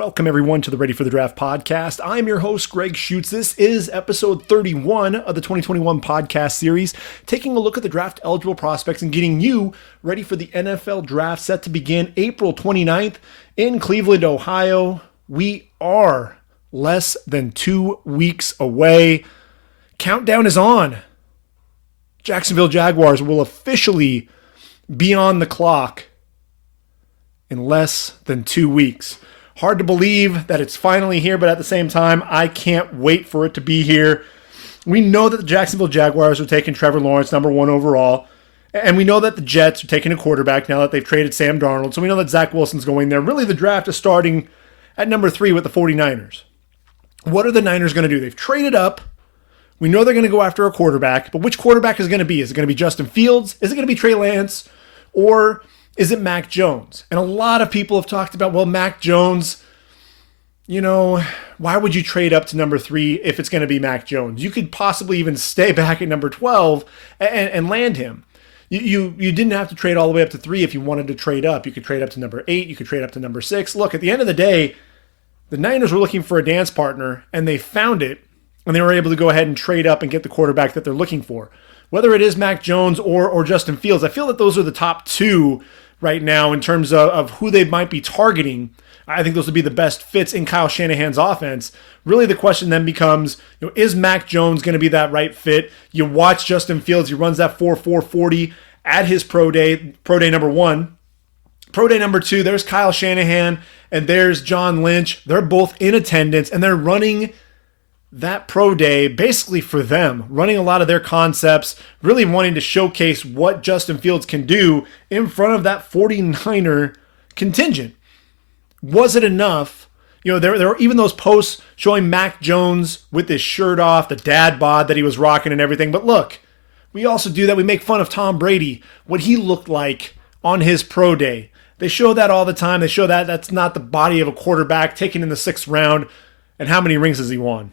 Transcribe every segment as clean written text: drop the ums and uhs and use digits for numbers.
Welcome, everyone, to the Ready for the Draft podcast. I'm your host, Gregg Schutze. This is episode 31 of the 2021 podcast series, taking a look at the draft-eligible prospects and getting you ready for the NFL draft set to begin April 29th in Cleveland, Ohio. We are less than 2 weeks away. Countdown is on. Jacksonville Jaguars will officially be on the clock in less than 2 weeks. Hard to believe that it's finally here, but at the same time, I can't wait for it to be here. We know that the Jacksonville Jaguars are taking Trevor Lawrence, number 1 overall, and we know that the Jets are taking a quarterback now that they've traded Sam Darnold, so we know that Zach Wilson's going there. Really, the draft is starting at number 3 with the 49ers. What are the Niners going to do? They've traded up. We know they're going to go after a quarterback, but which quarterback is it going to be? Is it going to be Justin Fields? Is it going to be Trey Lance? Or is it Mac Jones? And a lot of people have talked about, well, Mac Jones, why would you trade up to number 3 if it's going to be Mac Jones? You could possibly even stay back at number 12 and land him. You didn't have to trade all the way up to 3 if you wanted to trade up. You could trade up to number 8. You could trade up to number 6. Look, at the end of the day, the Niners were looking for a dance partner, and they found it, and they were able to go ahead and trade up and get the quarterback that they're looking for. Whether it is Mac Jones or Justin Fields, I feel that those are the top 2 right now in terms of who they might be targeting. I think those would be the best fits in Kyle Shanahan's offense. Really, the question then becomes, is Mac Jones going to be that right fit? You watch Justin Fields. He runs that 4.40 at his pro day number 1. Pro day number 2, there's Kyle Shanahan and there's John Lynch. They're both in attendance, and they're running that pro day basically for them, running a lot of their concepts, really wanting to showcase what Justin Fields can do in front of that 49er contingent. Was it enough? There were even those posts showing Mac Jones with his shirt off, the dad bod that he was rocking and everything. But look, we also do that. We make fun of Tom Brady, what he looked like on his pro day. They show that all the time. They show that that's not the body of a quarterback taken in the 6th round. And how many rings has he won?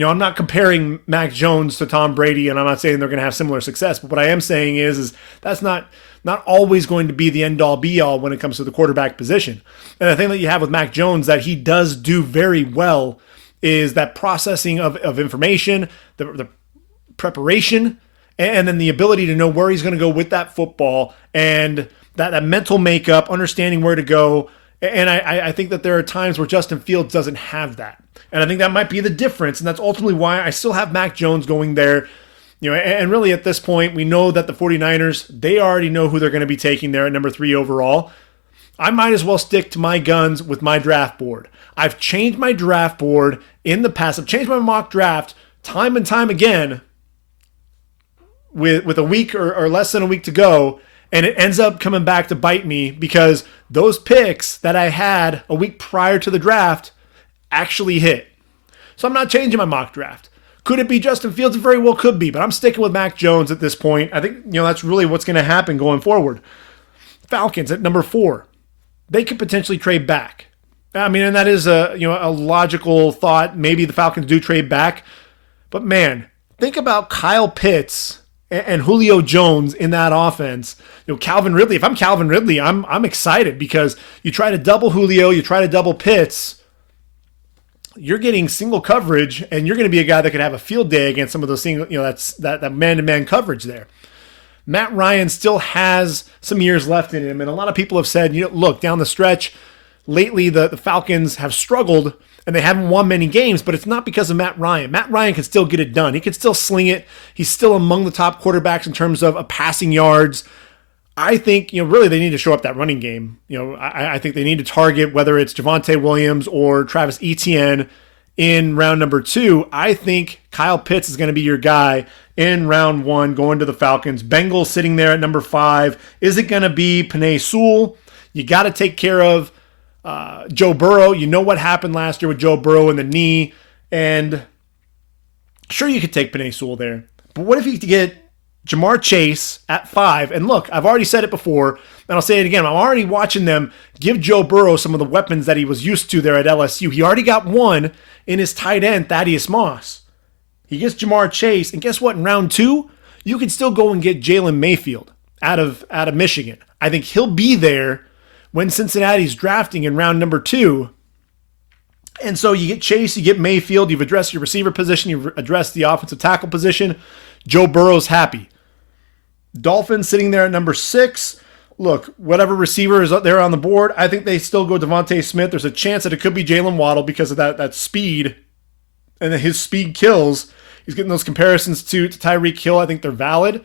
I'm not comparing Mac Jones to Tom Brady, and I'm not saying they're going to have similar success. But what I am saying is that's not always going to be the end-all, be-all when it comes to the quarterback position. And the thing that you have with Mac Jones that he does do very well is that processing of information, the preparation, and then the ability to know where he's going to go with that football, and that mental makeup, understanding where to go. And I think that there are times where Justin Fields doesn't have that. And I think that might be the difference. And that's ultimately why I still have Mac Jones going there. And really at this point, we know that the 49ers, they already know who they're going to be taking there at number 3 overall. I might as well stick to my guns with my draft board. I've changed my draft board in the past. I've changed my mock draft time and time again with a week or less than a week to go. And it ends up coming back to bite me because those picks that I had a week prior to the draft actually hit. So I'm not changing my mock draft. Could it be Justin Fields? It very well could be, but I'm sticking with Mac Jones at this point. I think, that's really what's going to happen going forward. Falcons at number 4. They could potentially trade back. And that is a logical thought. Maybe the Falcons do trade back. But man, think about Kyle Pitts and Julio Jones in that offense. Calvin Ridley. If I'm Calvin Ridley, I'm excited because you try to double Julio, you try to double Pitts. You're getting single coverage, and you're going to be a guy that could have a field day against some of those single, that's that man-to-man coverage there. Matt Ryan still has some years left in him, and a lot of people have said, look, down the stretch, lately the Falcons have struggled, and they haven't won many games, but it's not because of Matt Ryan. Matt Ryan can still get it done. He can still sling it. He's still among the top quarterbacks in terms of passing yards. I think, really they need to show up that running game. I think they need to target whether it's Javonte Williams or Travis Etienne in round number 2. I think Kyle Pitts is going to be your guy in round 1 going to the Falcons. Bengals sitting there at number 5. Is it going to be Penei Sewell? You got to take care of Joe Burrow. You know what happened last year with Joe Burrow in the knee. And sure, you could take Penei Sewell there. But what if you get Jamar Chase at 5. And look, I've already said it before, and I'll say it again. I'm already watching them give Joe Burrow some of the weapons that he was used to there at LSU. He already got one in his tight end, Thaddeus Moss. He gets Jamar Chase, and guess what? In round 2, you can still go and get Jalen Mayfield out of Michigan. I think he'll be there when Cincinnati's drafting in round number 2. And so you get Chase, you get Mayfield, you've addressed your receiver position, you've addressed the offensive tackle position. Joe Burrow's happy. Dolphins sitting there at number 6. Look, whatever receiver is up there on the board, I think they still go Devontae Smith. There's a chance that it could be Jalen Waddle because of that speed, and that his speed kills. He's getting those comparisons to Tyreek Hill. I think they're valid.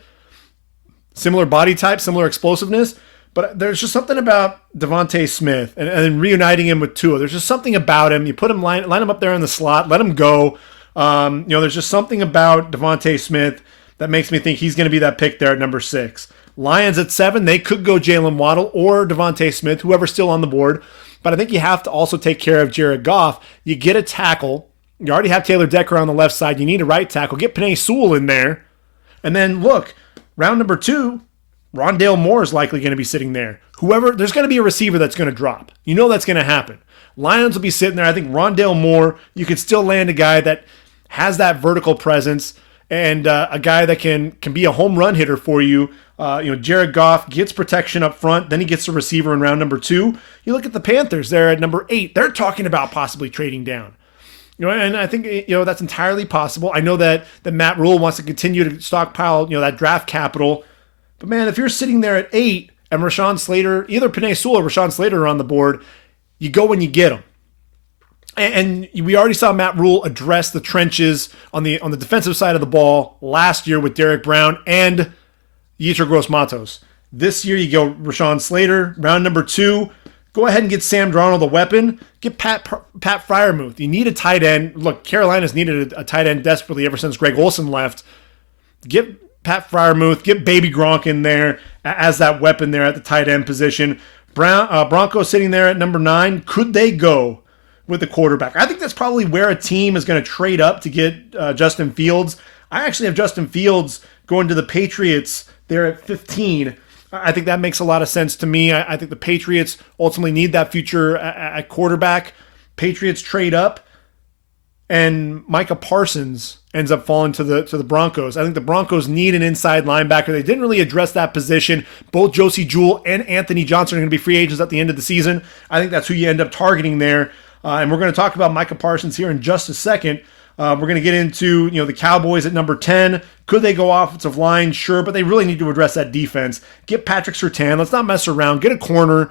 Similar body type, similar explosiveness. But there's just something about Devontae Smith and then reuniting him with Tua. There's just something about him. You put him, line him up there in the slot, let him go. There's just something about Devontae Smith that makes me think he's going to be that pick there at number 6. Lions at 7, they could go Jalen Waddle or Devontae Smith, whoever's still on the board. But I think you have to also take care of Jared Goff. You get a tackle. You already have Taylor Decker on the left side. You need a right tackle. Get Penei Sewell in there. And then, look, round number 2, Rondale Moore is likely going to be sitting there. There's going to be a receiver that's going to drop. You know that's going to happen. Lions will be sitting there. I think Rondale Moore, you could still land a guy that has that vertical presence and a guy that can be a home run hitter for you. Jared Goff gets protection up front. Then he gets a receiver in round number 2. You look at the Panthers there at number 8. They're talking about possibly trading down. And I think that's entirely possible. I know that Matt Rule wants to continue to stockpile that draft capital. But man, if you're sitting there at 8 and Rashawn Slater, either Penei Sewell or Rashawn Slater are on the board, you go when you get them. And we already saw Matt Rule address the trenches on the defensive side of the ball last year with Derrick Brown and Yetur Gross-Matos. This year you go Rashawn Slater, round number 2. Go ahead and get Sam Darnold a weapon. Get Pat Freiermuth. You need a tight end. Look, Carolina's needed a tight end desperately ever since Greg Olsen left. Get Pat Freiermuth, get Baby Gronk in there as that weapon there at the tight end position. Broncos sitting there at number 9. Could they go with the quarterback? I think that's probably where a team is going to trade up to get Justin Fields. I actually have Justin Fields going to the Patriots there at 15. I think that makes a lot of sense to me. I think the Patriots ultimately need that future at quarterback. Patriots trade up, and Micah Parsons ends up falling to the Broncos. I think the Broncos need an inside linebacker. They didn't really address that position. Both Josie Jewell and Anthony Johnson are going to be free agents at the end of the season. I think that's who you end up targeting there. And we're going to talk about Micah Parsons here in just a second. We're going to get into the Cowboys at number 10. Could they go offensive line? Sure, but they really need to address that defense. Get Patrick Surtain. Let's not mess around. Get a corner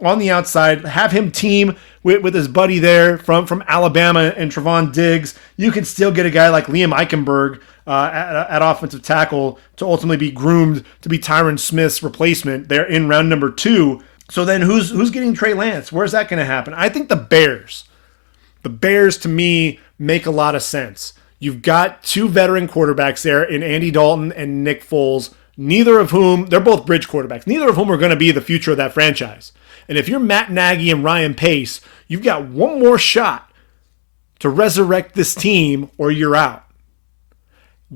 on the outside. Have him team with his buddy there from Alabama and Trevon Diggs. You can still get a guy like Liam Eichenberg at offensive tackle to ultimately be groomed to be Tyron Smith's replacement there in round number 2. So then who's getting Trey Lance? Where's that going to happen? I think the Bears. The Bears, to me, make a lot of sense. You've got 2 veteran quarterbacks there in Andy Dalton and Nick Foles, neither of whom, they're both bridge quarterbacks, neither of whom are going to be the future of that franchise. And if you're Matt Nagy and Ryan Pace, you've got one more shot to resurrect this team or you're out.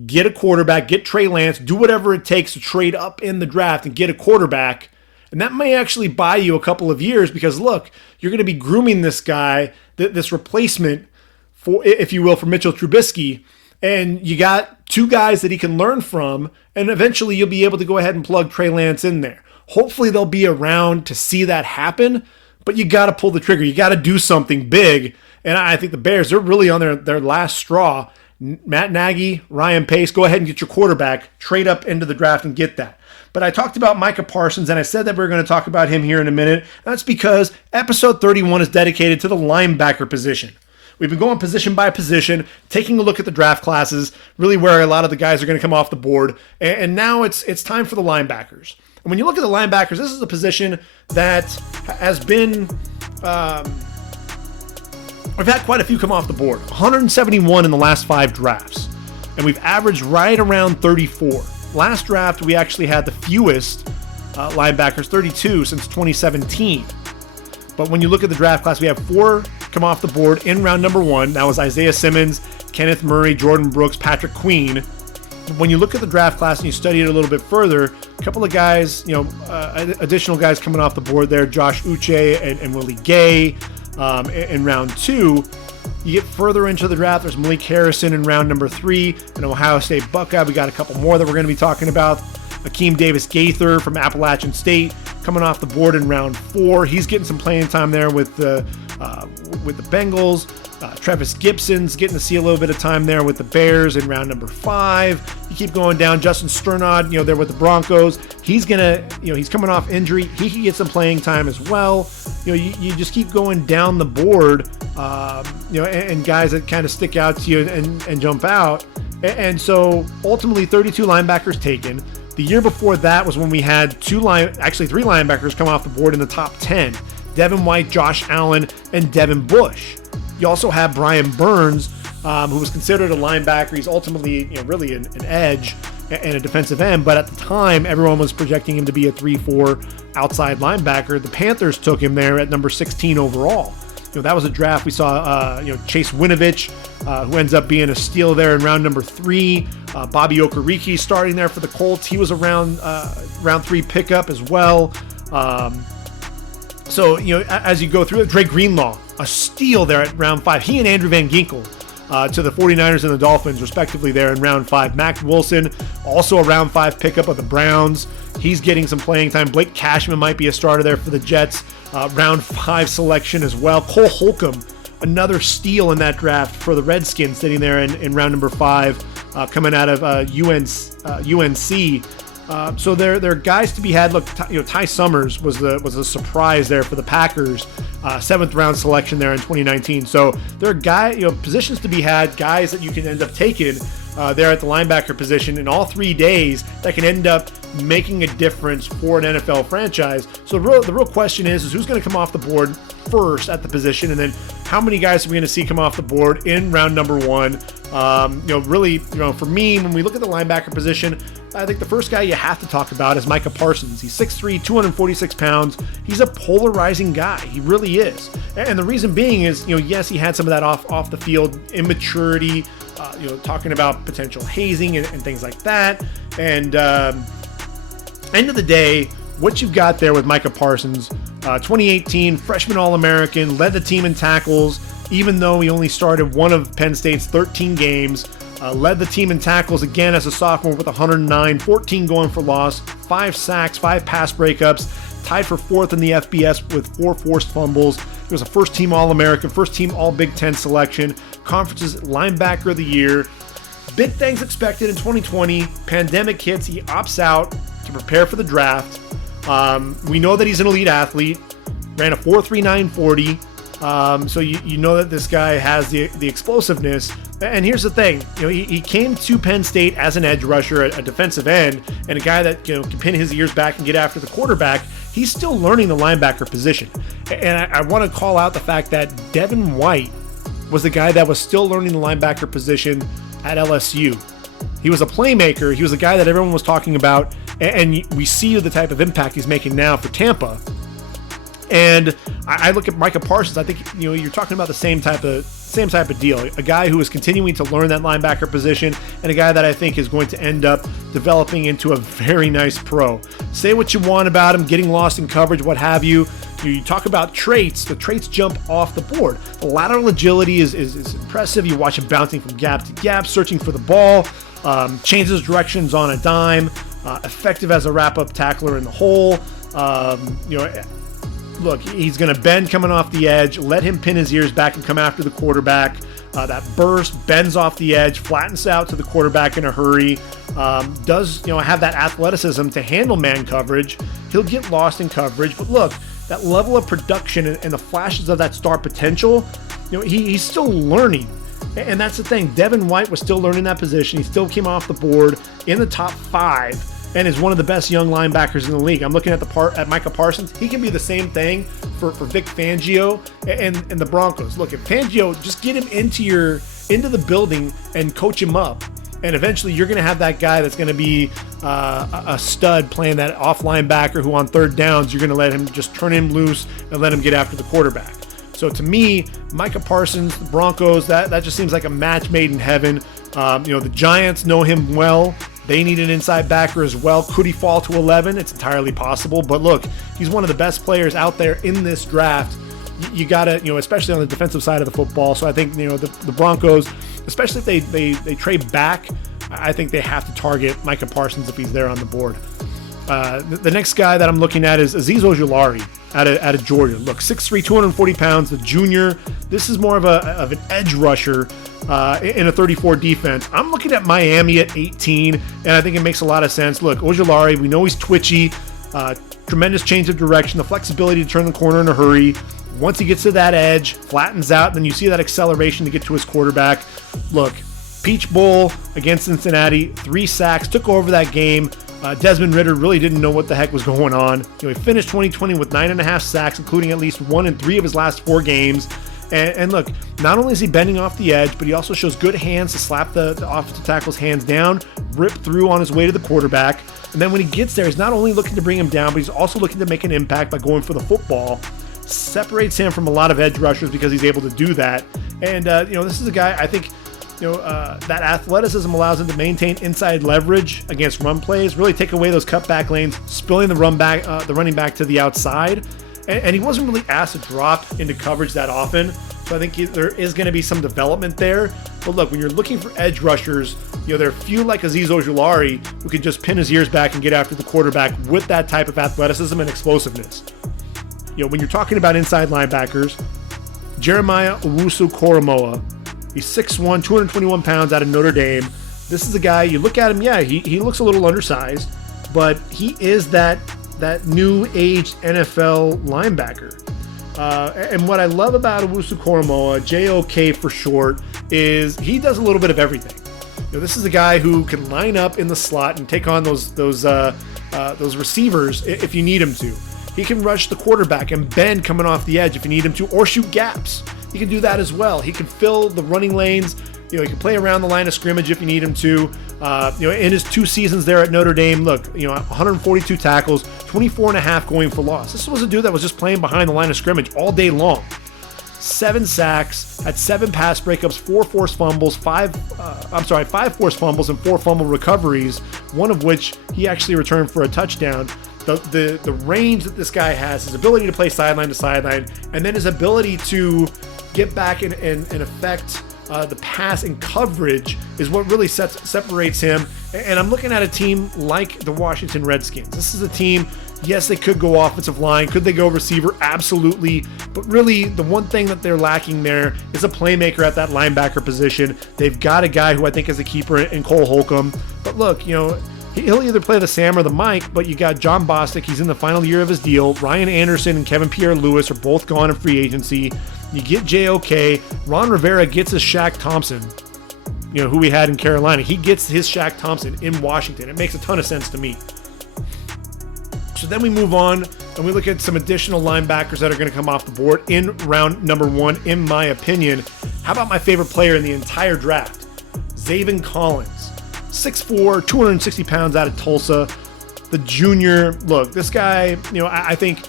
Get a quarterback, get Trey Lance, do whatever it takes to trade up in the draft and get a quarterback. And that may actually buy you a couple of years because, look, you're going to be grooming this guy, this replacement, for, if you will, for Mitchell Trubisky, and you got 2 guys that he can learn from, and eventually you'll be able to go ahead and plug Trey Lance in there. Hopefully they'll be around to see that happen, but you got to pull the trigger. You got to do something big, and I think the Bears, they're really on their last straw. Matt Nagy, Ryan Pace, go ahead and get your quarterback, trade up into the draft and get that. But I talked about Micah Parsons, and I said that we were going to talk about him here in a minute. That's because episode 31 is dedicated to the linebacker position. We've been going position by position, taking a look at the draft classes, really where a lot of the guys are going to come off the board. And now it's time for the linebackers. And when you look at the linebackers, this is a position that has been... we've had quite a few come off the board. 171 in the last 5 drafts. And we've averaged right around 34. Last draft, we actually had the fewest linebackers, 32, since 2017. But when you look at the draft class, we have 4 come off the board in round number 1. That was Isaiah Simmons, Kenneth Murray, Jordan Brooks, Patrick Queen. When you look at the draft class and you study it a little bit further, a couple of guys, additional guys coming off the board there, Josh Uche and Willie Gay in round 2. You get further into the draft, there's Malik Harrison in round number 3, an Ohio State Buckeye. We got a couple more that we're going to be talking about. Akeem Davis-Gaither from Appalachian State coming off the board in round 4. He's getting some playing time there with the Bengals. Travis Gibson's getting to see a little bit of time there with the Bears in round number 5. You keep going down. Justin Sternad, there with the Broncos. He's gonna, he's coming off injury. He can get some playing time as well. You just keep going down the board, and guys that kind of stick out to you and jump out. And so ultimately 32 linebackers taken. The year before that was when we had 3 linebackers come off the board in the top 10. Devin White, Josh Allen, and Devin Bush. You also have Brian Burns, who was considered a linebacker. He's ultimately, really an edge and a defensive end, but at the time, everyone was projecting him to be a 3-4 outside linebacker. The Panthers took him there at number 16 overall. That was a draft. We saw, Chase Winovich, who ends up being a steal there in round number 3. Bobby Okereke starting there for the Colts. He was a round 3 pickup as well. So, as you go through it, Dre Greenlaw, a steal there at round 5. He and Andrew Van Ginkel to the 49ers and the Dolphins, respectively, there in round 5. Max Wilson, also a round 5 pickup of the Browns. He's getting some playing time. Blake Cashman might be a starter there for the Jets. Round 5 selection as well. Cole Holcomb, another steal in that draft for the Redskins, sitting there in round number 5, coming out of UNC. So there are guys to be had. Look, Ty Summers was a surprise there for the Packers, 7th round selection there in 2019. So there are positions to be had, guys that you can end up taking there at the linebacker position in all 3 days that can end up making a difference for an NFL franchise. So the real question is who's going to come off the board first at the position, and then how many guys are we going to see come off the board in round number 1? For me, when we look at the linebacker position, I think the first guy you have to talk about is Micah Parsons. He's 6'3", 246 pounds. He's a polarizing guy. He really is. And the reason being is, yes, he had some of that off the field immaturity, talking about potential hazing and things like that. And end of the day, what you've got there with Micah Parsons, 2018 freshman All-American, led the team in tackles, even though he only started one of Penn State's 13 games. Led the team in tackles again as a sophomore with 109, 14 going for loss, 5 sacks, 5 pass breakups, tied for 4th in the FBS with 4 forced fumbles. He was a first-team All-American, first-team All-Big Ten selection, conference's linebacker of the year. Big things expected in 2020. Pandemic hits. He opts out to prepare for the draft. We know that he's an elite athlete. Ran a 4.39 40. So you know that this guy has the explosiveness. And here's the thing, he came to Penn State as an edge rusher, a defensive end, and a guy that can pin his ears back and get after the quarterback. He's still learning the linebacker position. And I want to call out the fact that Devin White was the guy that was still learning the linebacker position at LSU. He was a playmaker. He was a guy that everyone was talking about, and we see the type of impact he's making now for Tampa. And I look at Micah Parsons. I think you're talking about the same type of deal. A guy who is continuing to learn that linebacker position, and a guy that I think is going to end up developing into a very nice pro. Say what you want about him, getting lost in coverage, what have you. You talk about traits. The traits jump off the board. The lateral agility is impressive. You watch him bouncing from gap to gap, searching for the ball, changes directions on a dime, effective as a wrap-up tackler in the hole. Look, he's going to bend coming off the edge, let him pin his ears back and come after the quarterback. That burst, bends off the edge, flattens out to the quarterback in a hurry. Does have that athleticism to handle man coverage. He'll get lost in coverage, but look, that level of production and the flashes of that star potential, he's still learning. And that's the thing. Devin White was still learning that position. He still came off the board in the top 5. And is one of the best young linebackers in the league. I'm looking at Micah Parsons. He can be the same thing for Vic Fangio and the Broncos. Look, if Fangio, just get him into the building and coach him up, and eventually you're going to have that guy that's going to be a stud playing that off linebacker who on third downs, you're going to let him just turn him loose and let him get after the quarterback. So to me, Micah Parsons, the Broncos, that just seems like a match made in heaven. The Giants know him well. They need an inside backer as well. Could he fall to 11? It's entirely possible. But look, he's one of the best players out there in this draft. You got to, especially on the defensive side of the football. So I think, the Broncos, especially if they trade back, I think they have to target Micah Parsons if he's there on the board. The next guy that I'm looking at is Azeez Ojulari. out of Georgia. Look, 6'3", 240 pounds, the junior. This is more of an edge rusher in a 34 defense. I'm looking at Miami at 18, and I think it makes a lot of sense. Look, Ojulari, we know he's twitchy, tremendous change of direction, the flexibility to turn the corner in a hurry. Once he gets to that edge, flattens out, then you see that acceleration to get to his quarterback. Look, Peach Bowl against Cincinnati, 3 sacks, took over that game. Desmond Ridder really didn't know what the heck was going on. He finished 2020 with 9.5 sacks, including at least 1 in 3 of his last 4 games. And look, not only is he bending off the edge, but he also shows good hands to slap the offensive tackle's hands down, rip through on his way to the quarterback. And then when he gets there, he's not only looking to bring him down, but he's also looking to make an impact by going for the football. Separates him from a lot of edge rushers because he's able to do that. And, this is a guy, I think, that athleticism allows him to maintain inside leverage against run plays, really take away those cutback lanes, spilling the running back to the outside. And he wasn't really asked to drop into coverage that often. So I think there is going to be some development there. But look, when you're looking for edge rushers, there are few like Azeez Ojulari who can just pin his ears back and get after the quarterback with that type of athleticism and explosiveness. When you're talking about inside linebackers, Jeremiah Owusu-Koramoah, he's 6'1", 221 pounds out of Notre Dame. This is a guy, you look at him, he looks a little undersized, but he is that new age NFL linebacker. And what I love about Owusu-Koramoah, JOK for short, is he does a little bit of everything. This is a guy who can line up in the slot and take on those receivers if you need him to. He can rush the quarterback and bend coming off the edge if you need him to, or shoot gaps. He can do that as well. He can fill the running lanes. He can play around the line of scrimmage if you need him to. In his 2 seasons there at Notre Dame, look, 142 tackles, 24.5 going for loss. This was a dude that was just playing behind the line of scrimmage all day long. 7 sacks, had 7 pass breakups, 4 forced fumbles, 5 forced fumbles and 4 fumble recoveries, one of which he actually returned for a touchdown. The range that this guy has, his ability to play sideline to sideline, and then his ability to get back and affect the pass and coverage is what really separates him. And I'm looking at a team like the Washington Redskins. This is a team, yes, they could go offensive line. Could they go receiver? Absolutely. But really, the one thing that they're lacking there is a playmaker at that linebacker position. They've got a guy who I think is a keeper in Cole Holcomb. But look, he'll either play the Sam or the Mike, but you got John Bostic. He's in the final year of his deal. Ryan Anderson and Kevin Pierre-Louis are both gone in free agency. You get JOK. Ron Rivera gets his Shaq Thompson, who we had in Carolina. He gets his Shaq Thompson in Washington. It makes a ton of sense to me. So then we move on and we look at some additional linebackers that are going to come off the board in round number 1, in my opinion. How about my favorite player in the entire draft? Zaven Collins. 6'4", 260 pounds out of Tulsa. The junior, look, this guy, I think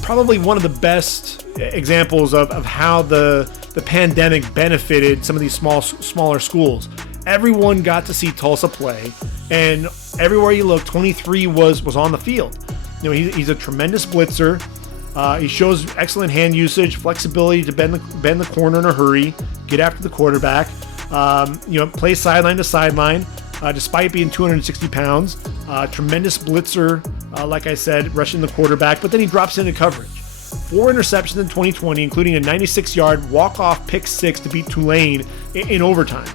probably one of the best examples of how the pandemic benefited some of these smaller schools. Everyone got to see Tulsa play, and everywhere you look, 23 was on the field. He's a tremendous blitzer. He shows excellent hand usage, flexibility to bend the corner in a hurry, get after the quarterback. Plays sideline to sideline, despite being 260 pounds. Tremendous blitzer, like I said, rushing the quarterback, but then he drops into coverage. 4 interceptions in 2020, including a 96-yard walk-off pick 6 to beat Tulane in overtime.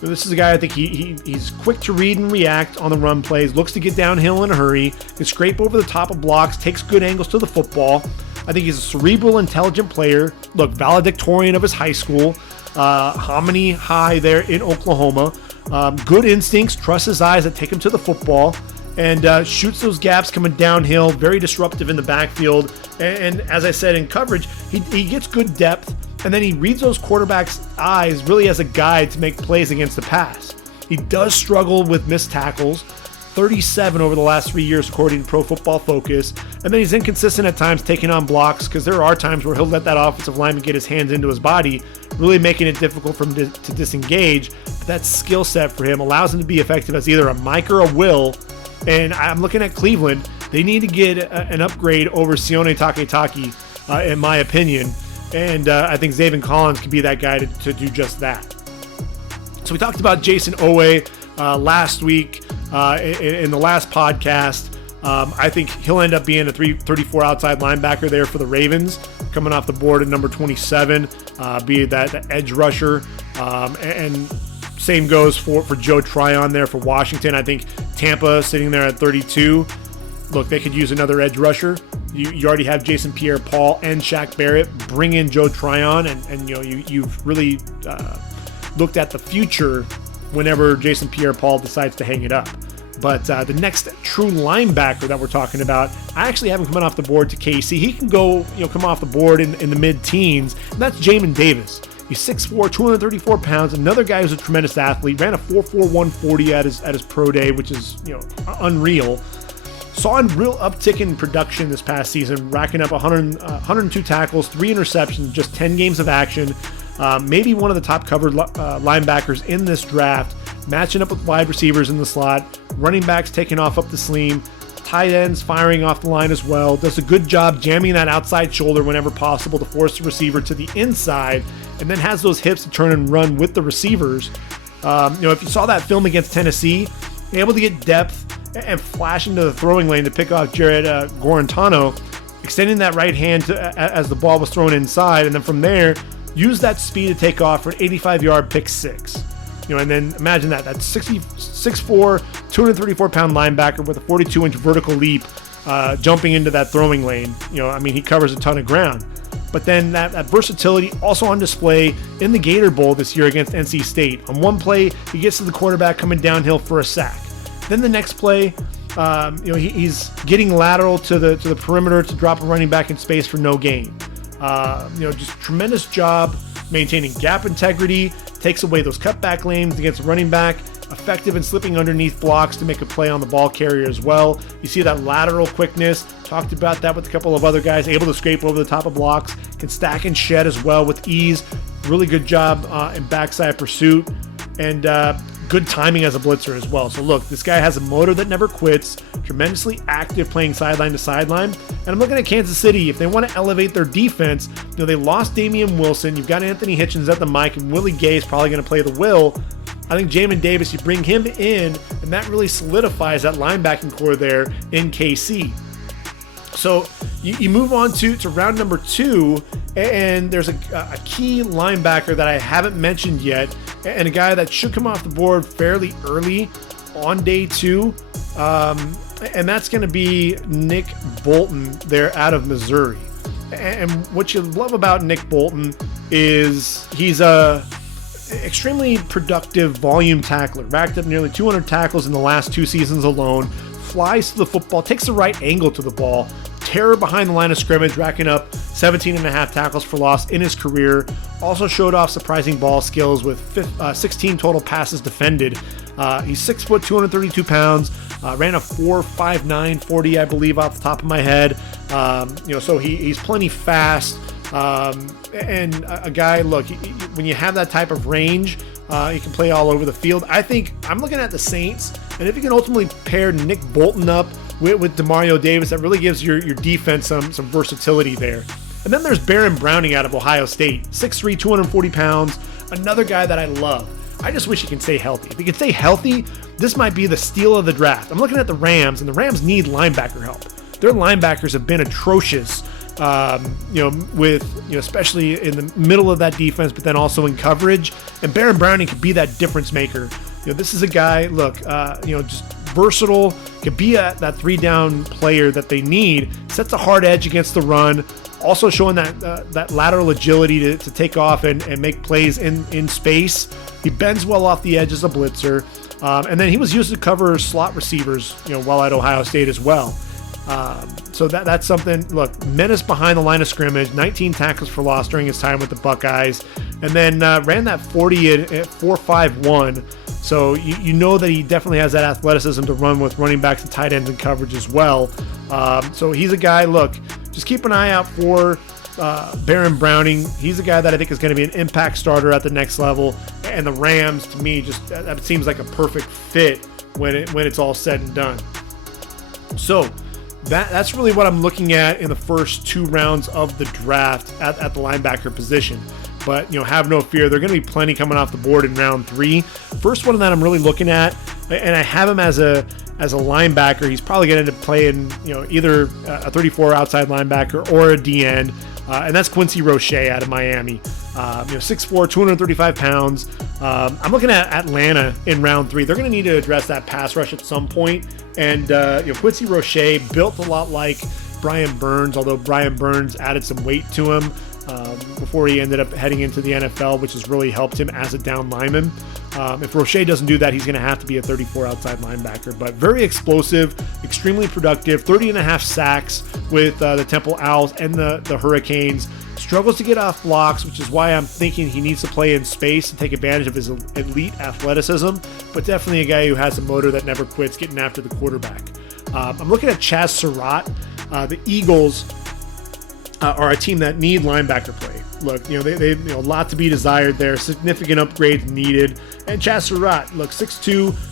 This is a guy, I think he's quick to read and react on the run plays, looks to get downhill in a hurry, can scrape over the top of blocks, takes good angles to the football. I think he's a cerebral, intelligent player. Look, valedictorian of his high school. Hominy High there in Oklahoma. Good instincts, trusts his eyes that take him to the football, and shoots those gaps coming downhill, very disruptive in the backfield. And as I said, in coverage, he gets good depth, and then he reads those quarterbacks' eyes really as a guide to make plays against the pass. He does struggle with missed tackles, 37 over the last 3 years according to Pro Football Focus, and then he's inconsistent at times taking on blocks, because there are times where he'll let that offensive lineman get his hands into his body, really making it difficult for him to disengage. But that skill set for him allows him to be effective as either a Mike or a Will. And I'm looking at Cleveland. They need to get an upgrade over Sione Takitaki, in my opinion. And I think Zaven Collins could be that guy to do just that. So we talked about Jason Owe last week in the last podcast. I think he'll end up being a 34 outside linebacker there for the Ravens, coming off the board at number 27, be that edge rusher. And same goes for Joe Tryon there for Washington. I think Tampa sitting there at 32. Look, they could use another edge rusher. You already have Jason Pierre-Paul and Shaq Barrett. Bring in Joe Tryon, and you've really looked at the future whenever Jason Pierre-Paul decides to hang it up. But the next true linebacker that we're talking about, I actually have him coming off the board to KC. He can go, come off the board in the mid-teens, and that's Jamin Davis. He's 6'4", 234 pounds. Another guy who's a tremendous athlete. Ran a 4.4 140 at his pro day, which is unreal. Saw a real uptick in production this past season, racking up 102 tackles, 3 interceptions, just 10 games of action. Maybe one of the top covered linebackers in this draft, matching up with wide receivers in the slot, running backs taking off up the seam, tight ends firing off the line as well. Does a good job jamming that outside shoulder whenever possible to force the receiver to the inside, and then has those hips to turn and run with the receivers. If you saw that film against Tennessee, able to get depth and flash into the throwing lane to pick off Jared Guarantano, extending that right hand as the ball was thrown inside, and then from there, use that speed to take off for an 85-yard pick six. And then imagine that's 6'4", 234-pound linebacker with a 42-inch vertical leap, jumping into that throwing lane. He covers a ton of ground. But then that versatility also on display in the Gator Bowl this year against NC State. On one play, he gets to the quarterback coming downhill for a sack. Then the next play, he's getting lateral to the perimeter to drop a running back in space for no gain. Just tremendous job maintaining gap integrity, takes away those cutback lanes against the running back, effective in slipping underneath blocks to make a play on the ball carrier as well. You see that lateral quickness, talked about that with a couple of other guys, able to scrape over the top of blocks, can stack and shed as well with ease. Really good job in backside pursuit, and good timing as a blitzer as well. So look, this guy has a motor that never quits, tremendously active playing sideline to sideline. And I'm looking at Kansas City. If they want to elevate their defense, they lost Damian Wilson. You've got Anthony Hitchens at the mic, and Willie Gay is probably going to play the will. I think Jamin Davis, you bring him in, and that really solidifies that linebacking core there in KC. So you move on to round number 2, and there's a key linebacker that I haven't mentioned yet, and a guy that should come off the board fairly early on day 2, and that's going to be Nick Bolton there out of Missouri. And what you love about Nick Bolton is he's a extremely productive volume tackler, racked up nearly 200 tackles in the last 2 seasons alone, flies to the football, takes the right angle to the ball, terror behind the line of scrimmage, racking up 17.5 tackles for loss in his career. Also showed off surprising ball skills with 16 total passes defended. He's 6 foot, 232 pounds, ran a 4.59 40, I believe, off the top of my head. So he's plenty fast. And a guy, look, when you have that type of range, he can play all over the field. I think I'm looking at the Saints, and if you can ultimately pair Nick Bolton up with Demario Davis, that really gives your defense some versatility there. And then there's Browning out of Ohio State, 6'3", 240 pounds, another guy that I love. I just wish he can stay healthy. If he can stay healthy, this might be the steal of the draft. I'm looking at the Rams, and the Rams need linebacker help. Their linebackers have been atrocious, especially in the middle of that defense, but then also in coverage. And Browning could be that difference maker. This is a guy, look, just versatile, could be that 3-down player that they need, sets a hard edge against the run, also showing that lateral agility to take off and make plays in space. He bends well off the edge as a blitzer. And then he was used to cover slot receivers, while at Ohio State as well. So that's something. Look, menace behind the line of scrimmage, 19 tackles for loss during his time with the Buckeyes, and then ran that 40 at 4.51. So you know that he definitely has that athleticism to run with running backs and tight ends in coverage as well. So he's a guy, look, just keep an eye out for Browning. He's a guy that I think is going to be an impact starter at the next level. And the Rams, to me, just that seems like a perfect fit when it's all said and done. So that's really what I'm looking at in the first 2 rounds of the draft at the linebacker position. But, have no fear. There are going to be plenty coming off the board in round 3. First one that I'm really looking at, and I have him as a as a linebacker, he's probably going to end up playing, either a 34 outside linebacker or a D end, and that's Quincy Roche out of Miami. 6'4", 235 pounds. I'm looking at Atlanta in round 3. They're going to need to address that pass rush at some point, and Quincy Roche built a lot like Brian Burns, although Brian Burns added some weight to him before he ended up heading into the NFL, which has really helped him as a down lineman. If Roche doesn't do that, he's going to have to be a 34 outside linebacker, but very explosive, extremely productive, 30.5 sacks with the Temple Owls and the Hurricanes. Struggles to get off blocks, which is why I'm thinking he needs to play in space and take advantage of his elite athleticism, but definitely a guy who has a motor that never quits getting after the quarterback. I'm looking at Chaz Surratt. The Eagles are a team that need linebacker play. Look, they a lot to be desired there. Significant upgrades needed. And Chaz Surratt, look, 6'2",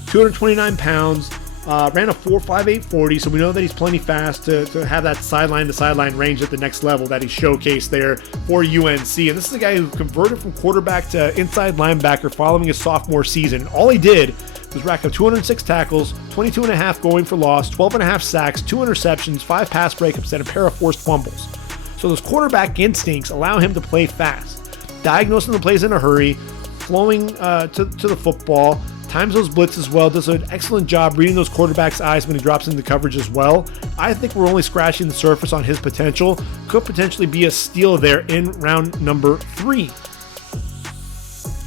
229 pounds, ran a 4.58 40, so we know that he's plenty fast to have that sideline-to-sideline range at the next level that he showcased there for UNC. And this is a guy who converted from quarterback to inside linebacker following his sophomore season. All he did was rack up 206 tackles, 22.5 going for loss, 12.5 sacks, 2 interceptions, 5 pass breakups, and a pair of forced fumbles. So those quarterback instincts allow him to play fast, diagnosing the plays in a hurry, flowing to the football, times those blitzes well, does an excellent job reading those quarterbacks' eyes when he drops into coverage as well. I think we're only scratching the surface on his potential. Could potentially be a steal there in round number 3.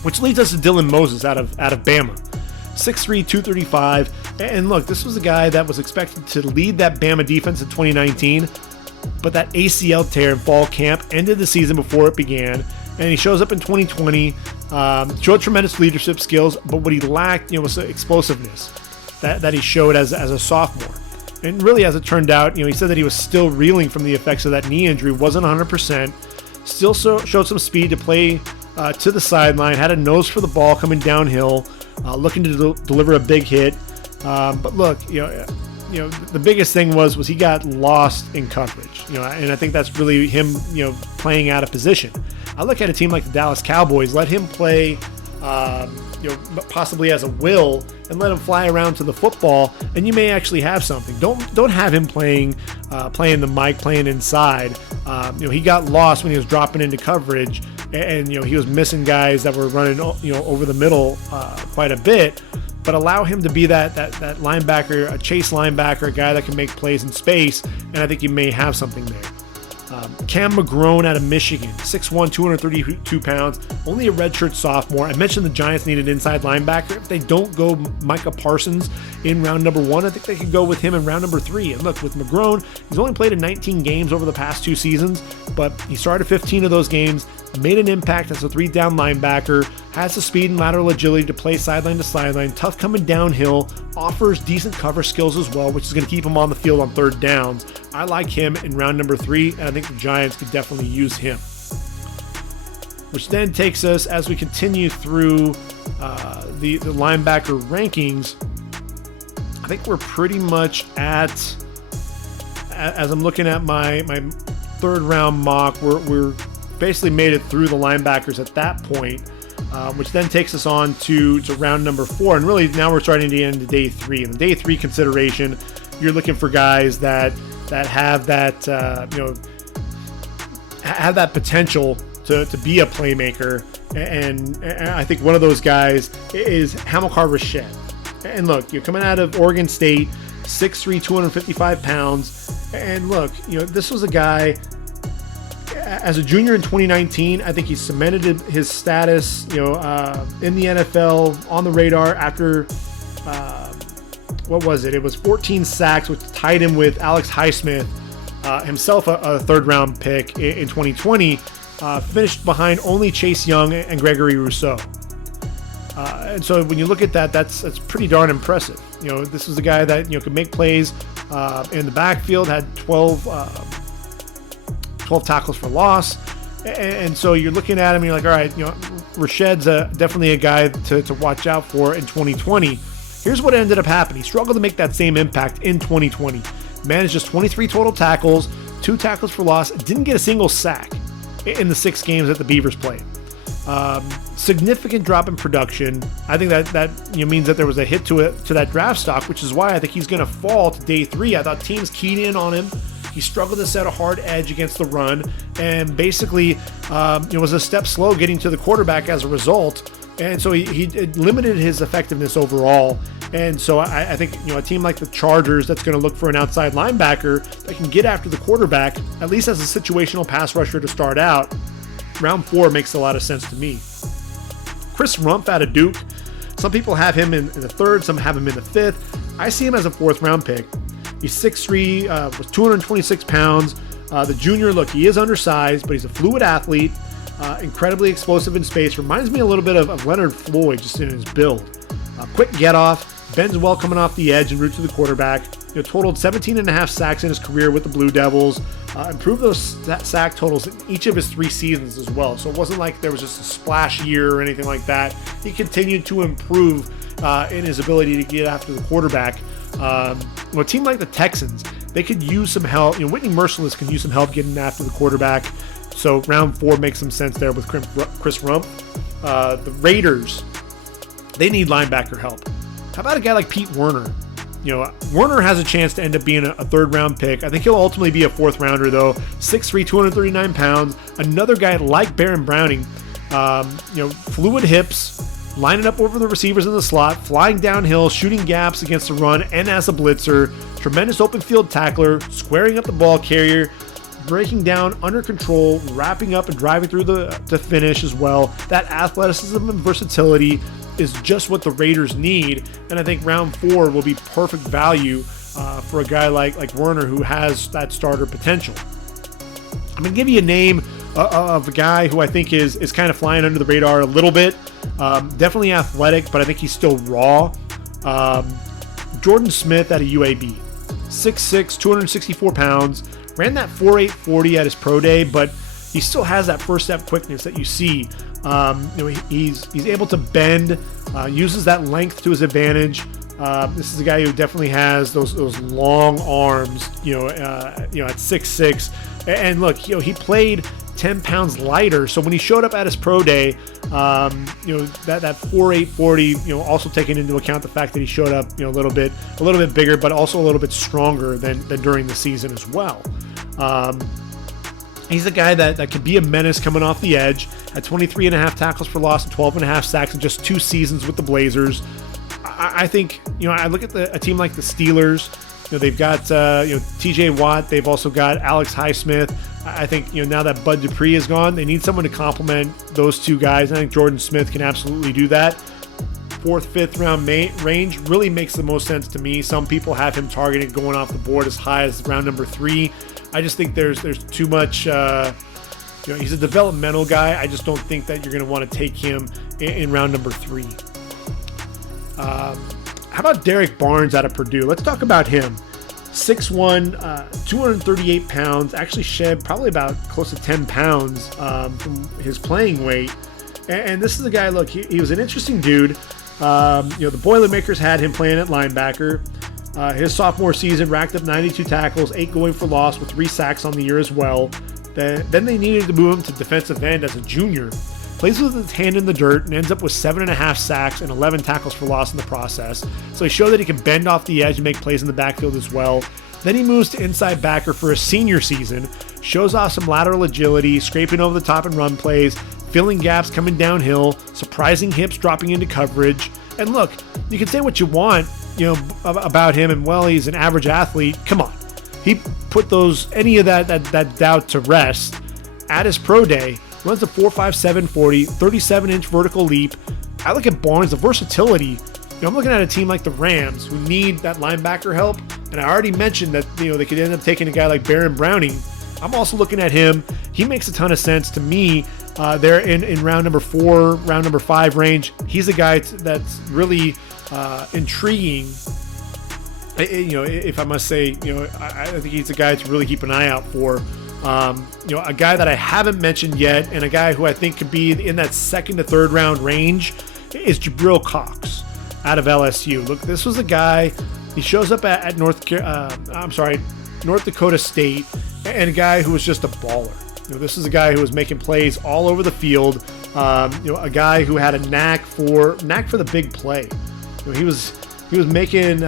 Which leads us to Dylan Moses out of Bama. 6'3", 235. And look, this was a guy that was expected to lead that Bama defense in 2019, but that ACL tear in fall camp ended the season before it began. And he shows up in 2020, showed tremendous leadership skills, but what he lacked, was explosiveness that he showed as a sophomore. And really, as it turned out, he said that he was still reeling from the effects of that knee injury, wasn't 100%, still showed some speed to play to the sideline, had a nose for the ball coming downhill, looking to deliver a big hit. But look, the biggest thing was he got lost in coverage, and I think that's really him, playing out of position. I look at a team like the Dallas Cowboys, let him play, possibly as a will, and let him fly around to the football, and you may actually have something. Don't have him playing the mic, playing inside. He got lost when he was dropping into coverage, and he was missing guys that were running, over the middle quite a bit. But allow him to be that linebacker, a chase linebacker, a guy that can make plays in space, and I think you may have something there. Cam McGrone out of Michigan, 6'1", 232 pounds, only a redshirt sophomore. I mentioned the Giants need an inside linebacker. If they don't go Micah Parsons in round number 1, I think they could go with him in round number 3. And look, with McGrone, he's only played in 19 games over the past 2 seasons, but he started 15 of those games, made an impact as a 3-down linebacker, has the speed and lateral agility to play sideline to sideline, tough coming downhill, offers decent cover skills as well, which is going to keep him on the field on 3rd downs. I like him in round number 3, and I think the Giants could definitely use him. Which then takes us, as we continue through the linebacker rankings, I think we're pretty much at, as I'm looking at my 3rd round mock, we're basically made it through the linebackers at that point, which then takes us on to round number 4. And really now we're starting to get into day 3. And the day 3 consideration, you're looking for guys that have that have that potential to be a playmaker. And I think one of those guys is Hamilcar Rashed. And look, you're coming out of Oregon State, 6'3", 255 pounds. And look, this was a guy, as a junior in 2019, I think he cemented his status, in the NFL, on the radar after, what was it? It was 14 sacks, which tied him with Alex Highsmith, himself a 3rd round pick in 2020, finished behind only Chase Young and Gregory Rousseau. And so when you look at that, that's pretty darn impressive. This is a guy that, could make plays in the backfield, had 12 tackles for loss. And so you're looking at him and you're like, all right, Rashed's definitely a guy to watch out for in 2020. Here's what ended up happening. He struggled to make that same impact in 2020. Managed just 23 total tackles, 2 tackles for loss, didn't get a single sack in the 6 games that the Beavers played. Significant drop in production. I think that means that there was a hit to that draft stock, which is why I think he's going to fall to day 3. I thought teams keyed in on him. He struggled to set a hard edge against the run, and basically was a step slow getting to the quarterback as a result. And so he limited his effectiveness overall. And so I think a team like the Chargers that's going to look for an outside linebacker that can get after the quarterback, at least as a situational pass rusher to start out, round 4 makes a lot of sense to me. Chris Rumph out of Duke. Some people have him in the 3rd, some have him in the 5th. I see him as a 4th round pick. He's 6'3", was 226 pounds. The junior, look, he is undersized, but he's a fluid athlete, incredibly explosive in space. Reminds me a little bit of Leonard Floyd just in his build. Quick get off, bends well coming off the edge en route to the quarterback. Totaled 17.5 sacks in his career with the Blue Devils. Improved those sack totals in each of his 3 seasons as well. So it wasn't like there was just a splash year or anything like that. He continued to improve in his ability to get after the quarterback. A team like the Texans, they could use some help. Whitney Merciless can use some help getting after the quarterback. So round 4 makes some sense there with Chris Rumph. The Raiders, they need linebacker help. How about a guy like Pete Werner? Werner has a chance to end up being a 3rd round pick. I think he'll ultimately be a 4th rounder though. 6'3", 239 pounds. Another guy like Baron Browning. Fluid hips, lining up over the receivers in the slot, flying downhill, shooting gaps against the run and as a blitzer. Tremendous open field tackler, squaring up the ball carrier, breaking down under control, wrapping up and driving through the finish as well. That athleticism and versatility is just what the Raiders need, and I think round 4 will be perfect value for a guy like Werner who has that starter potential. I'm going to give you a name of a guy who I think is kind of flying under the radar a little bit. Definitely athletic, but I think he's still raw. Jordan Smith out of UAB. 6'6", 264 pounds. Ran that 4.8 40 at his pro day, but he still has that first step quickness that you see. He's able to bend, uses that length to his advantage. This is a guy who definitely has those long arms, at 6'6". And look, he played 10 pounds lighter. So when he showed up at his pro day, that 4.8 40, also taking into account the fact that he showed up, a little bit bigger, but also a little bit stronger than during the season as well. He's a guy that could be a menace coming off the edge. Had 23.5 tackles for loss and 12.5 sacks in just 2 seasons with the Blazers. I think, I look at a team like the Steelers. They've got T.J. Watt. They've also got Alex Highsmith. I think now that Bud Dupree is gone, they need someone to complement those 2 guys. I think Jordan Smith can absolutely do that. 4th, 5th round range really makes the most sense to me. Some people have him targeted going off the board as high as round number 3. I just think there's too much. He's a developmental guy. I just don't think that you're going to want to take him in round number 3. How about Derrick Barnes out of Purdue? Let's talk about him. 6'1", 238 pounds. Actually shed probably about close to 10 pounds from his playing weight. And this is a guy. Look, he was an interesting dude. The Boilermakers had him playing at linebacker. His sophomore season racked up 92 tackles, 8 going for loss with 3 sacks on the year as well. Then they needed to move him to defensive end as a junior. Plays with his hand in the dirt and ends up with 7.5 sacks and 11 tackles for loss in the process. So he showed that he can bend off the edge and make plays in the backfield as well. Then he moves to inside backer for his senior season, shows off some lateral agility, scraping over the top and run plays, filling gaps coming downhill, surprising hips dropping into coverage. And look, you can say what you want, about him, and well, he's an average athlete. Come on. He put any of that doubt to rest at his pro day. Runs a 4.57 40, 37-inch vertical leap. I look at Barnes, the versatility. I'm looking at a team like the Rams who need that linebacker help, and I already mentioned that they could end up taking a guy like Baron Browning. I'm also looking at him. He makes a ton of sense to me. There in round number 4, round number 5 range. He's a guy that's really intriguing. If I must say, I think he's a guy to really keep an eye out for. A guy that I haven't mentioned yet, and a guy who I think could be in that 2nd to 3rd round range, is Jabril Cox out of LSU. Look, this was a guy. He shows up at North Dakota State, and a guy who was just a baller. This is a guy who was making plays all over the field. A guy who had a knack for the big play. He was making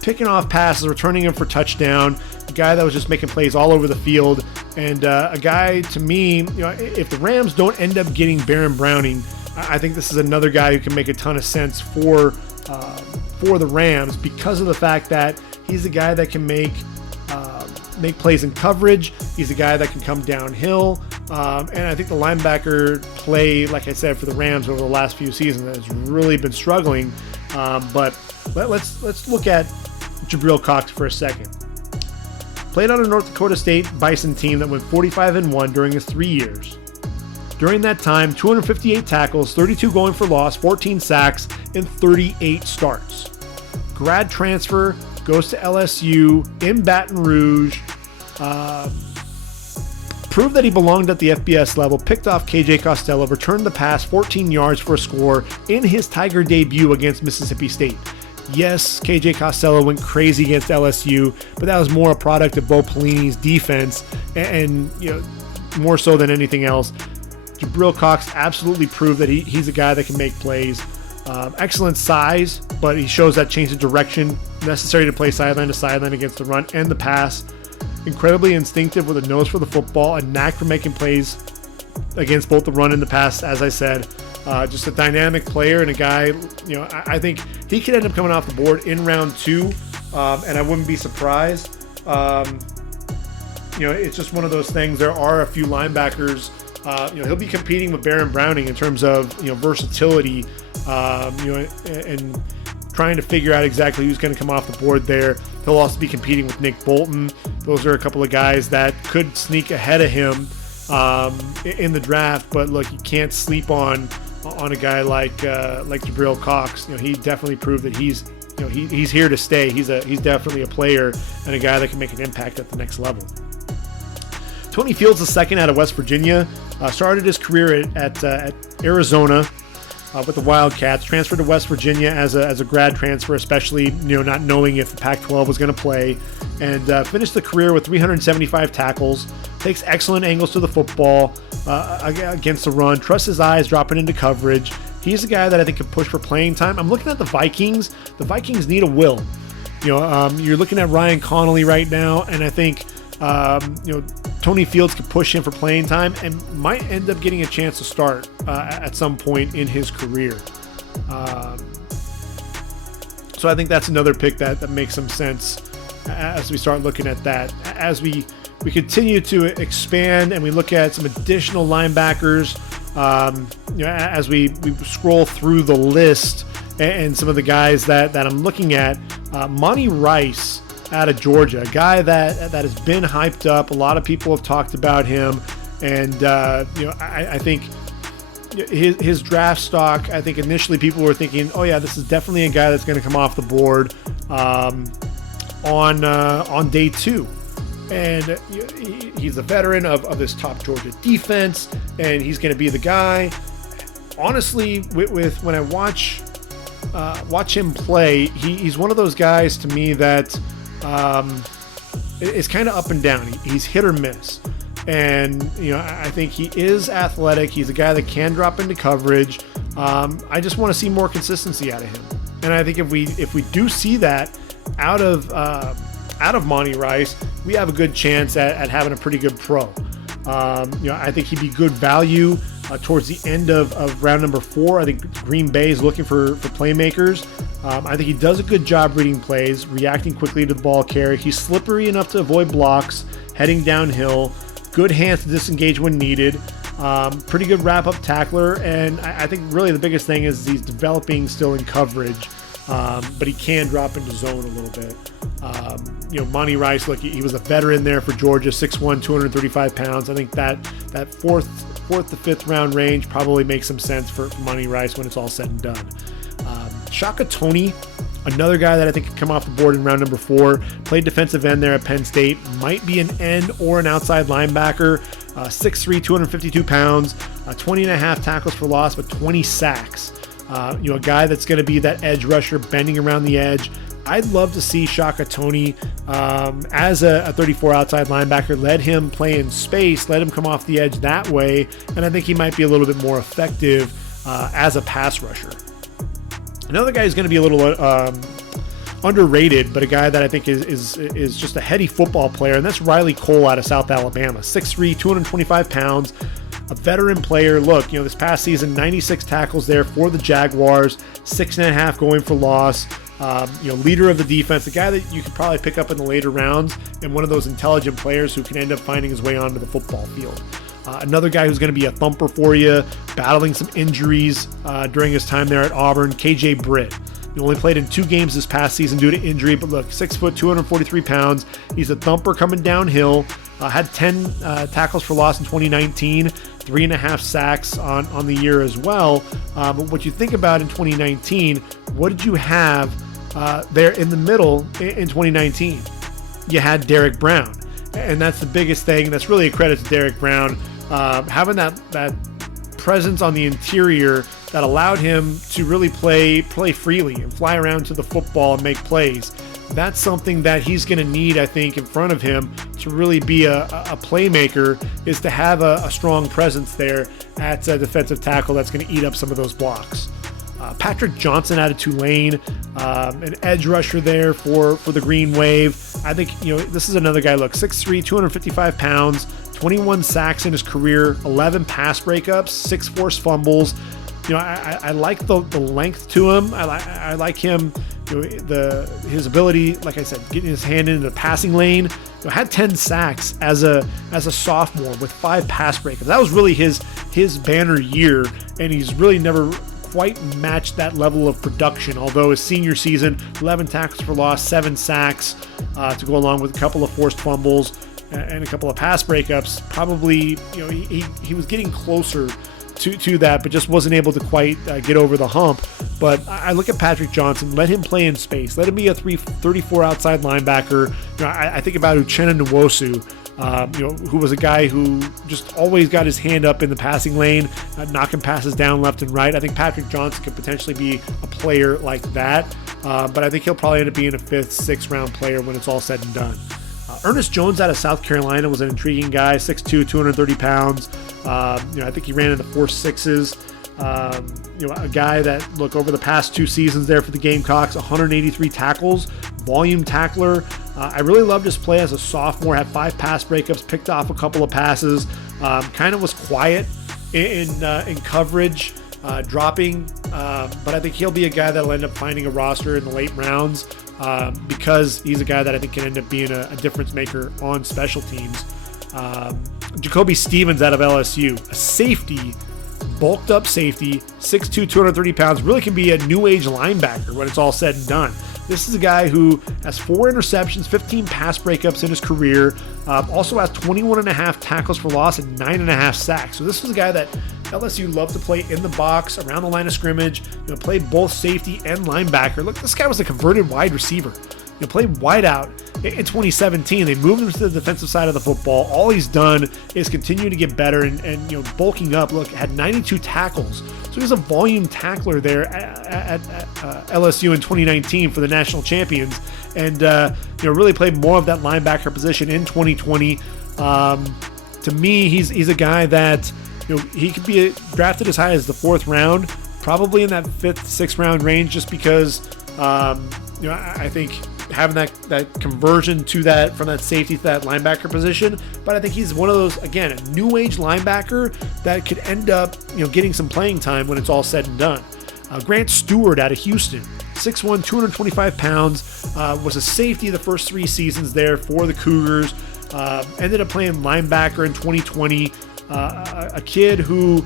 picking off passes, returning them for touchdown. A guy that was just making plays all over the field, and a guy, to me, if the Rams don't end up getting Baron Browning, I think this is another guy who can make a ton of sense for the Rams, because of the fact that he's a guy that can make plays in coverage. He's a guy that can come downhill, and I think the linebacker play, like I said, for the Rams over the last few seasons has really been struggling. But let's look at Jabril Cox for a second. Played on a North Dakota State Bison team that went 45-1 during his 3 years. During that time, 258 tackles, 32 going for loss, 14 sacks, and 38 starts. Grad transfer, goes to LSU in Baton Rouge. Proved that he belonged at the FBS level, picked off KJ Costello, returned the pass 14 yards for a score in his Tiger debut against Mississippi State. Yes, KJ Costello went crazy against LSU, but that was more a product of Bo Pelini's defense and more so than anything else. Jabril Cox absolutely proved that he's a guy that can make plays. Excellent size, but he shows that change of direction necessary to play sideline to sideline against the run and the pass. Incredibly instinctive with a nose for the football, a knack for making plays against both the run and the pass, as I said. Just a dynamic player and a guy, I think he could end up coming off the board in round 2, and I wouldn't be surprised. It's just one of those things. There are a few linebackers. He'll be competing with Baron Browning in terms of versatility, and trying to figure out exactly who's going to come off the board there. He'll also be competing with Nick Bolton. Those are a couple of guys that could sneak ahead of him in the draft. But look, you can't sleep on a guy like Jabril Cox. He definitely proved that he's here to stay. He's definitely a player and a guy that can make an impact at the next level. Tony Fields II out of West Virginia, started his career at Arizona with the Wildcats, transferred to West Virginia as a grad transfer, especially not knowing if the Pac-12 was going to play, and finished the career with 375 tackles, takes excellent angles to the football against the run, trusts his eyes dropping into coverage. He's a guy that I think can push for playing time. I'm looking at the Vikings. The Vikings need a will. You're looking at Ryan Connolly right now, and I think Tony Fields could push him for playing time and might end up getting a chance to start at some point in his career. So I think that's another pick that makes some sense as we start looking at that. As we continue to expand and we look at some additional linebackers, as we scroll through the list and some of the guys that I'm looking at, Monty Rice out of Georgia, a guy that has been hyped up. A lot of people have talked about him, and I think his draft stock, I think initially people were thinking, oh yeah, this is definitely a guy that's going to come off the board on day 2. And he's a veteran of this top Georgia defense, and he's going to be the guy. Honestly, with when I watch him play, he's one of those guys to me that it's kind of up and down. He's hit or miss. And, I think he is athletic. He's a guy that can drop into coverage. I just want to see more consistency out of him. And I think if we do see that out of Monty Rice, we have a good chance at having a pretty good pro. I think he'd be good value towards the end of round number 4. I think Green Bay is looking for playmakers. I think he does a good job reading plays, reacting quickly to the ball carrier. He's slippery enough to avoid blocks, heading downhill, good hands to disengage when needed, pretty good wrap-up tackler, and I think really the biggest thing is he's developing still in coverage, but he can drop into zone a little bit. Monty Rice, look, he was a veteran there for Georgia, 6'1", 235 pounds. I think that fourth to fifth round range probably makes some sense for Monty Rice when it's all said and done. Shaka Toney, another guy that I think could come off the board in round number 4, played defensive end there at Penn State, might be an end or an outside linebacker, 6'3", 252 pounds, 20 and a half tackles for loss, but 20 sacks. A guy that's going to be that edge rusher, bending around the edge, I'd love to see Shaka Toney as a 34 outside linebacker. Let him play in space, let him come off the edge that way, and I think he might be a little bit more effective as a pass rusher. Another guy who's going to be a little underrated, but a guy that I think is just a heady football player, and that's Riley Cole out of South Alabama. 6'3", 225 pounds, a veteran player. Look, this past season, 96 tackles there for the Jaguars, 6.5 going for loss. Leader of the defense, a guy that you could probably pick up in the later rounds, and one of those intelligent players who can end up finding his way onto the football field. Another guy who's going to be a thumper for you, battling some injuries during his time there at Auburn, KJ Britt. He only played in 2 games this past season due to injury, but look, 6 foot, 243 pounds. He's a thumper coming downhill. Had 10 tackles for loss in 2019, 3.5 sacks on the year as well. But what you think about in 2019, what did you have there in the middle in 2019? You had Derrick Brown, and that's the biggest thing. That's really a credit to Derrick Brown, having that presence on the interior that allowed him to really play freely and fly around to the football and make plays. That's something that he's going to need, I think, in front of him to really be a playmaker, is to have a strong presence there at defensive tackle that's going to eat up some of those blocks. Patrick Johnson out of Tulane, an edge rusher there for the Green Wave. I think, this is another guy, look, 6'3", 255 pounds, 21 sacks in his career, 11 pass breakups, 6 forced fumbles. I like the length to him. I like him, his ability, like I said, getting his hand into the passing lane. Had 10 sacks as a sophomore with 5 pass breakups. That was really his banner year, and he's really never quite matched that level of production. Although his senior season, 11 tackles for loss, 7 sacks to go along with a couple of forced fumbles and a couple of pass breakups. Probably, he was getting closer to that, but just wasn't able to quite get over the hump. But I look at Patrick Johnson, let him play in space, let him be a 34 outside linebacker. I think about Uchenna Nwosu, who was a guy who just always got his hand up in the passing lane, knocking passes down left and right. I think Patrick Johnson could potentially be a player like that, but I think he'll probably end up being a 5th, 6th round player when it's all said and done. Ernest Jones out of South Carolina was an intriguing guy, 6'2", 230 pounds. I think he ran in the 4.6s. A guy that, look, over the past 2 seasons there for the Gamecocks, 183 tackles, volume tackler. I really loved his play as a sophomore, had 5 pass breakups, picked off a couple of passes, kind of was quiet in coverage, dropping, but I think he'll be a guy that'll end up finding a roster in the late rounds because he's a guy that I think can end up being a difference maker on special teams. Jacoby Stevens out of LSU, a safety, bulked up safety, 6'2", 230 pounds, really can be a new age linebacker when it's all said and done. This is a guy who has 4 interceptions, 15 pass breakups in his career, also has 21.5 tackles for loss and 9.5 sacks. So this was a guy that LSU loved to play in the box, around the line of scrimmage, played both safety and linebacker. Look, this guy was a converted wide receiver. Played wide out in 2017. They moved him to the defensive side of the football. All he's done is continue to get better and bulking up. Look, had 92 tackles. So he was a volume tackler there at LSU in 2019 for the national champions, and really played more of that linebacker position in 2020. To me, he's a guy that he could be drafted as high as the 4th round, probably in that 5th, 6th round range, just because I think having that conversion to that from that safety to that linebacker position. But I think he's one of those, again, a new age linebacker that could end up getting some playing time when it's all said and done. Grant Stewart out of Houston, 6'1", 225 pounds, was a safety the first 3 seasons there for the Cougars. Ended up playing linebacker in 2020. A kid who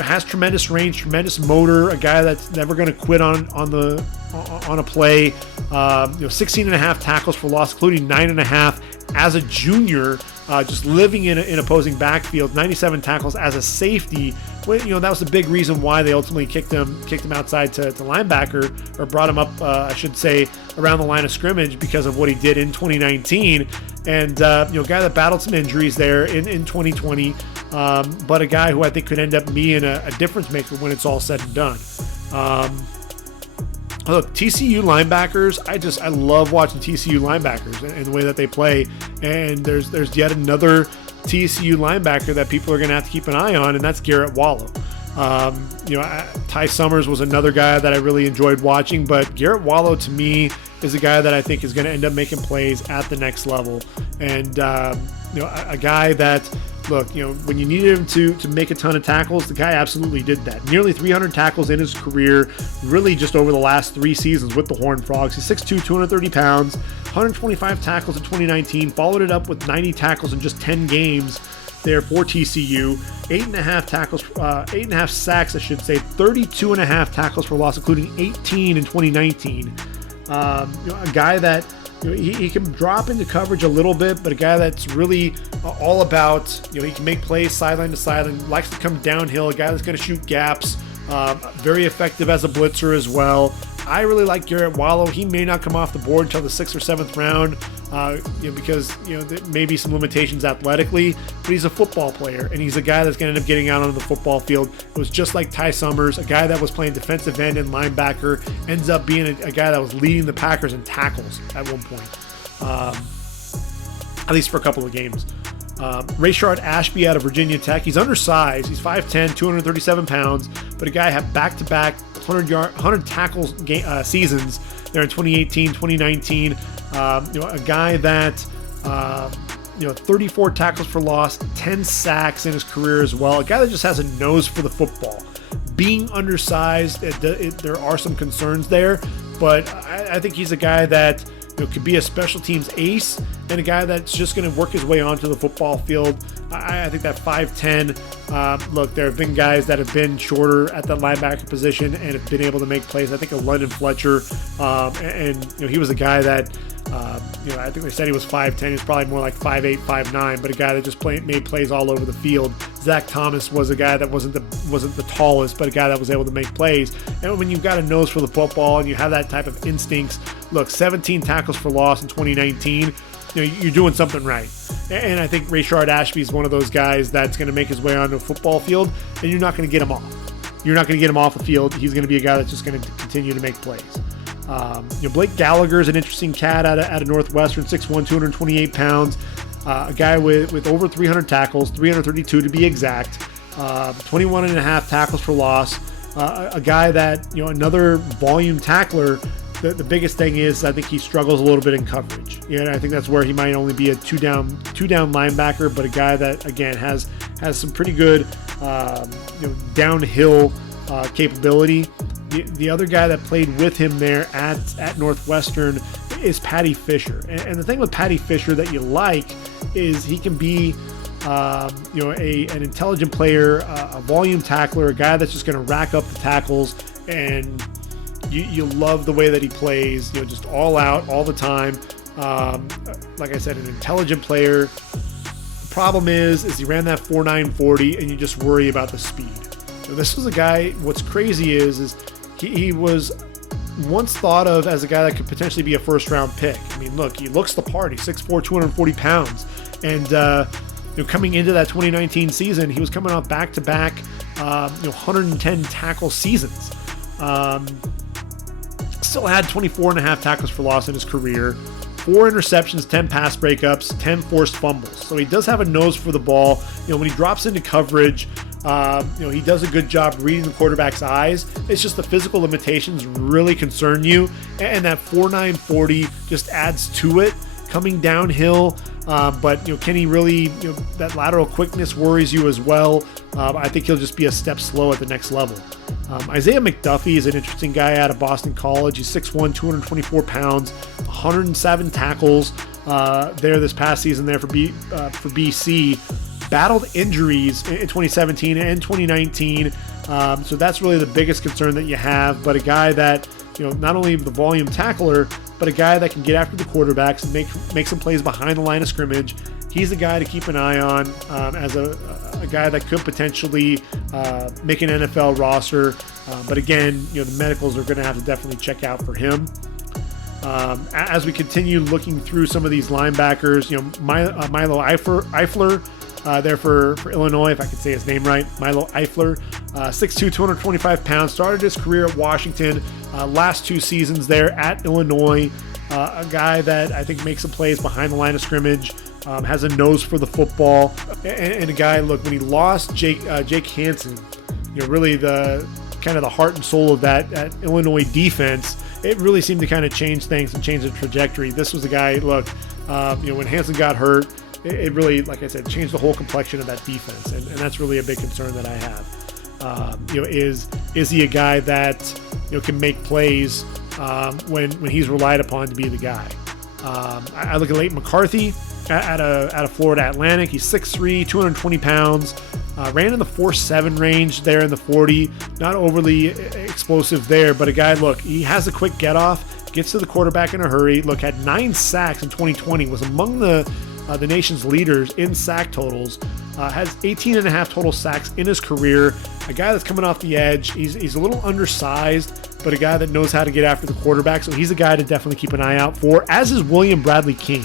has tremendous range, tremendous motor, a guy that's never going to quit on a play. 16.5 tackles for loss, including 9.5 as a junior, just living in opposing backfield. 97 tackles as a safety. That was the big reason why they ultimately kicked him outside to linebacker, or brought him up, I should say, around the line of scrimmage because of what he did in 2019. And guy that battled some injuries there in 2020, but a guy who I think could end up being a difference maker when it's all said and done. Look, TCU linebackers, I love watching TCU linebackers and the way that they play. And there's yet another TCU linebacker that people are going to have to keep an eye on, and that's Garrett Wallow. Ty Summers was another guy that I really enjoyed watching, but Garrett Wallow to me is a guy that I think is going to end up making plays at the next level. And, a guy that, look, when you needed him to make a ton of tackles, the guy absolutely did that. Nearly 300 tackles in his career, really just over the last 3 seasons with the Horned Frogs. He's 6'2", 230 pounds, 125 tackles in 2019, followed it up with 90 tackles in just 10 games there for TCU. 8.5 sacks, I should say, 32.5 tackles for loss, including 18 in 2019. A guy that he can drop into coverage a little bit, but a guy that's really all about, he can make plays sideline to sideline, likes to come downhill, a guy that's going to shoot gaps, very effective as a blitzer as well. I really like Garrett Wallow. He may not come off the board until the 6th or 7th round, because there may be some limitations athletically, but he's a football player, and he's a guy that's going to end up getting out onto the football field. It was just like Ty Summers, a guy that was playing defensive end and linebacker, ends up being a guy that was leading the Packers in tackles at one point, at least for a couple of games. Rayshard Ashby out of Virginia Tech. He's undersized. He's 5'10", 237 pounds, but a guy had back-to-back 100 tackles seasons there in 2018, 2019. A guy that, 34 tackles for loss, 10 sacks in his career as well. A guy that just has a nose for the football. Being undersized, there are some concerns there, but I think he's a guy that could be a special teams ace and a guy that's just going to work his way onto the football field. I think that 5'10", look, there have been guys that have been shorter at that linebacker position and have been able to make plays. I think of London Fletcher, he was a guy that, I think they said he was 5'10". He's probably more like 5'8", 5'9", but a guy that just made plays all over the field. Zach Thomas was a guy that wasn't the tallest, but a guy that was able to make plays. And when you've got a nose for the football and you have that type of instincts, look, 17 tackles for loss in 2019, you're doing something right. And I think Rayshard Ashby is one of those guys that's going to make his way onto a football field, and you're not going to get him off. You're not going to get him off the field. He's going to be a guy that's just going to continue to make plays. Blake Gallagher is an interesting cat out of Northwestern, 6'1", 228 pounds. A guy with over 300 tackles, 332 to be exact, 21.5 tackles for loss. A guy that, another volume tackler. The biggest thing is I think he struggles a little bit in coverage. I think that's where he might only be a two down linebacker, but a guy that, again, has some pretty good downhill capability. The other guy that played with him there at Northwestern is Patty Fisher. And the thing with Patty Fisher that you like is he can be an intelligent player, a volume tackler, a guy that's just going to rack up the tackles, and you love the way that he plays, just all out all the time. Like I said, an intelligent player. The problem is he ran that 4.9 40, and you just worry about the speed. So this was a guy, what's crazy is he was once thought of as a guy that could potentially be a first-round pick. I mean, look, he looks the part. He's 6'4", 240 pounds. And coming into that 2019 season, he was coming off back-to-back 110 tackle seasons. Still had 24.5 tackles for loss in his career, 4 interceptions, 10 pass breakups, 10 forced fumbles. So he does have a nose for the ball. When he drops into coverage, he does a good job reading the quarterback's eyes. It's just the physical limitations really concern you, and that 4.9 40 just adds to it coming downhill. But can he really, that lateral quickness worries you as well. I think he'll just be a step slow at the next level. Isaiah McDuffie is an interesting guy out of Boston College. He's 6'1", 224 pounds, 107 tackles there this past season there for BC. Battled injuries in 2017 and 2019. So that's really the biggest concern that you have. But a guy that, not only the volume tackler, but a guy that can get after the quarterbacks and make some plays behind the line of scrimmage. He's a guy to keep an eye on as a guy that could potentially make an NFL roster. But again, the medicals are going to have to definitely check out for him. As we continue looking through some of these linebackers, Milo Eifler there for Illinois, if I can say his name right, Milo Eifler. 6'2", 225 pounds, started his career at Washington, last 2 seasons there at Illinois. A guy that I think makes some plays behind the line of scrimmage, has a nose for the football, and a guy, look, when he lost Jake Hansen, really the kind of the heart and soul of that Illinois defense, it really seemed to kind of change things and change the trajectory. This was a guy, look, when Hansen got hurt, it really, like I said, changed the whole complexion of that defense, and that's really a big concern that I have. Is he a guy that can make plays when he's relied upon to be the guy? I look at Leighton McCarthy out of Florida Atlantic. He's 6'3", 220 pounds. Ran in the 4.7 range there in the 40. Not overly explosive there, but a guy, look, he has a quick get off, gets to the quarterback in a hurry. Look, had 9 sacks in 2020, was among the nation's leaders in sack totals. Has 18 and a half total sacks in his career. A guy that's coming off the edge. He's a little undersized, but a guy that knows how to get after the quarterback. So he's a guy to definitely keep an eye out for, as is William Bradley King.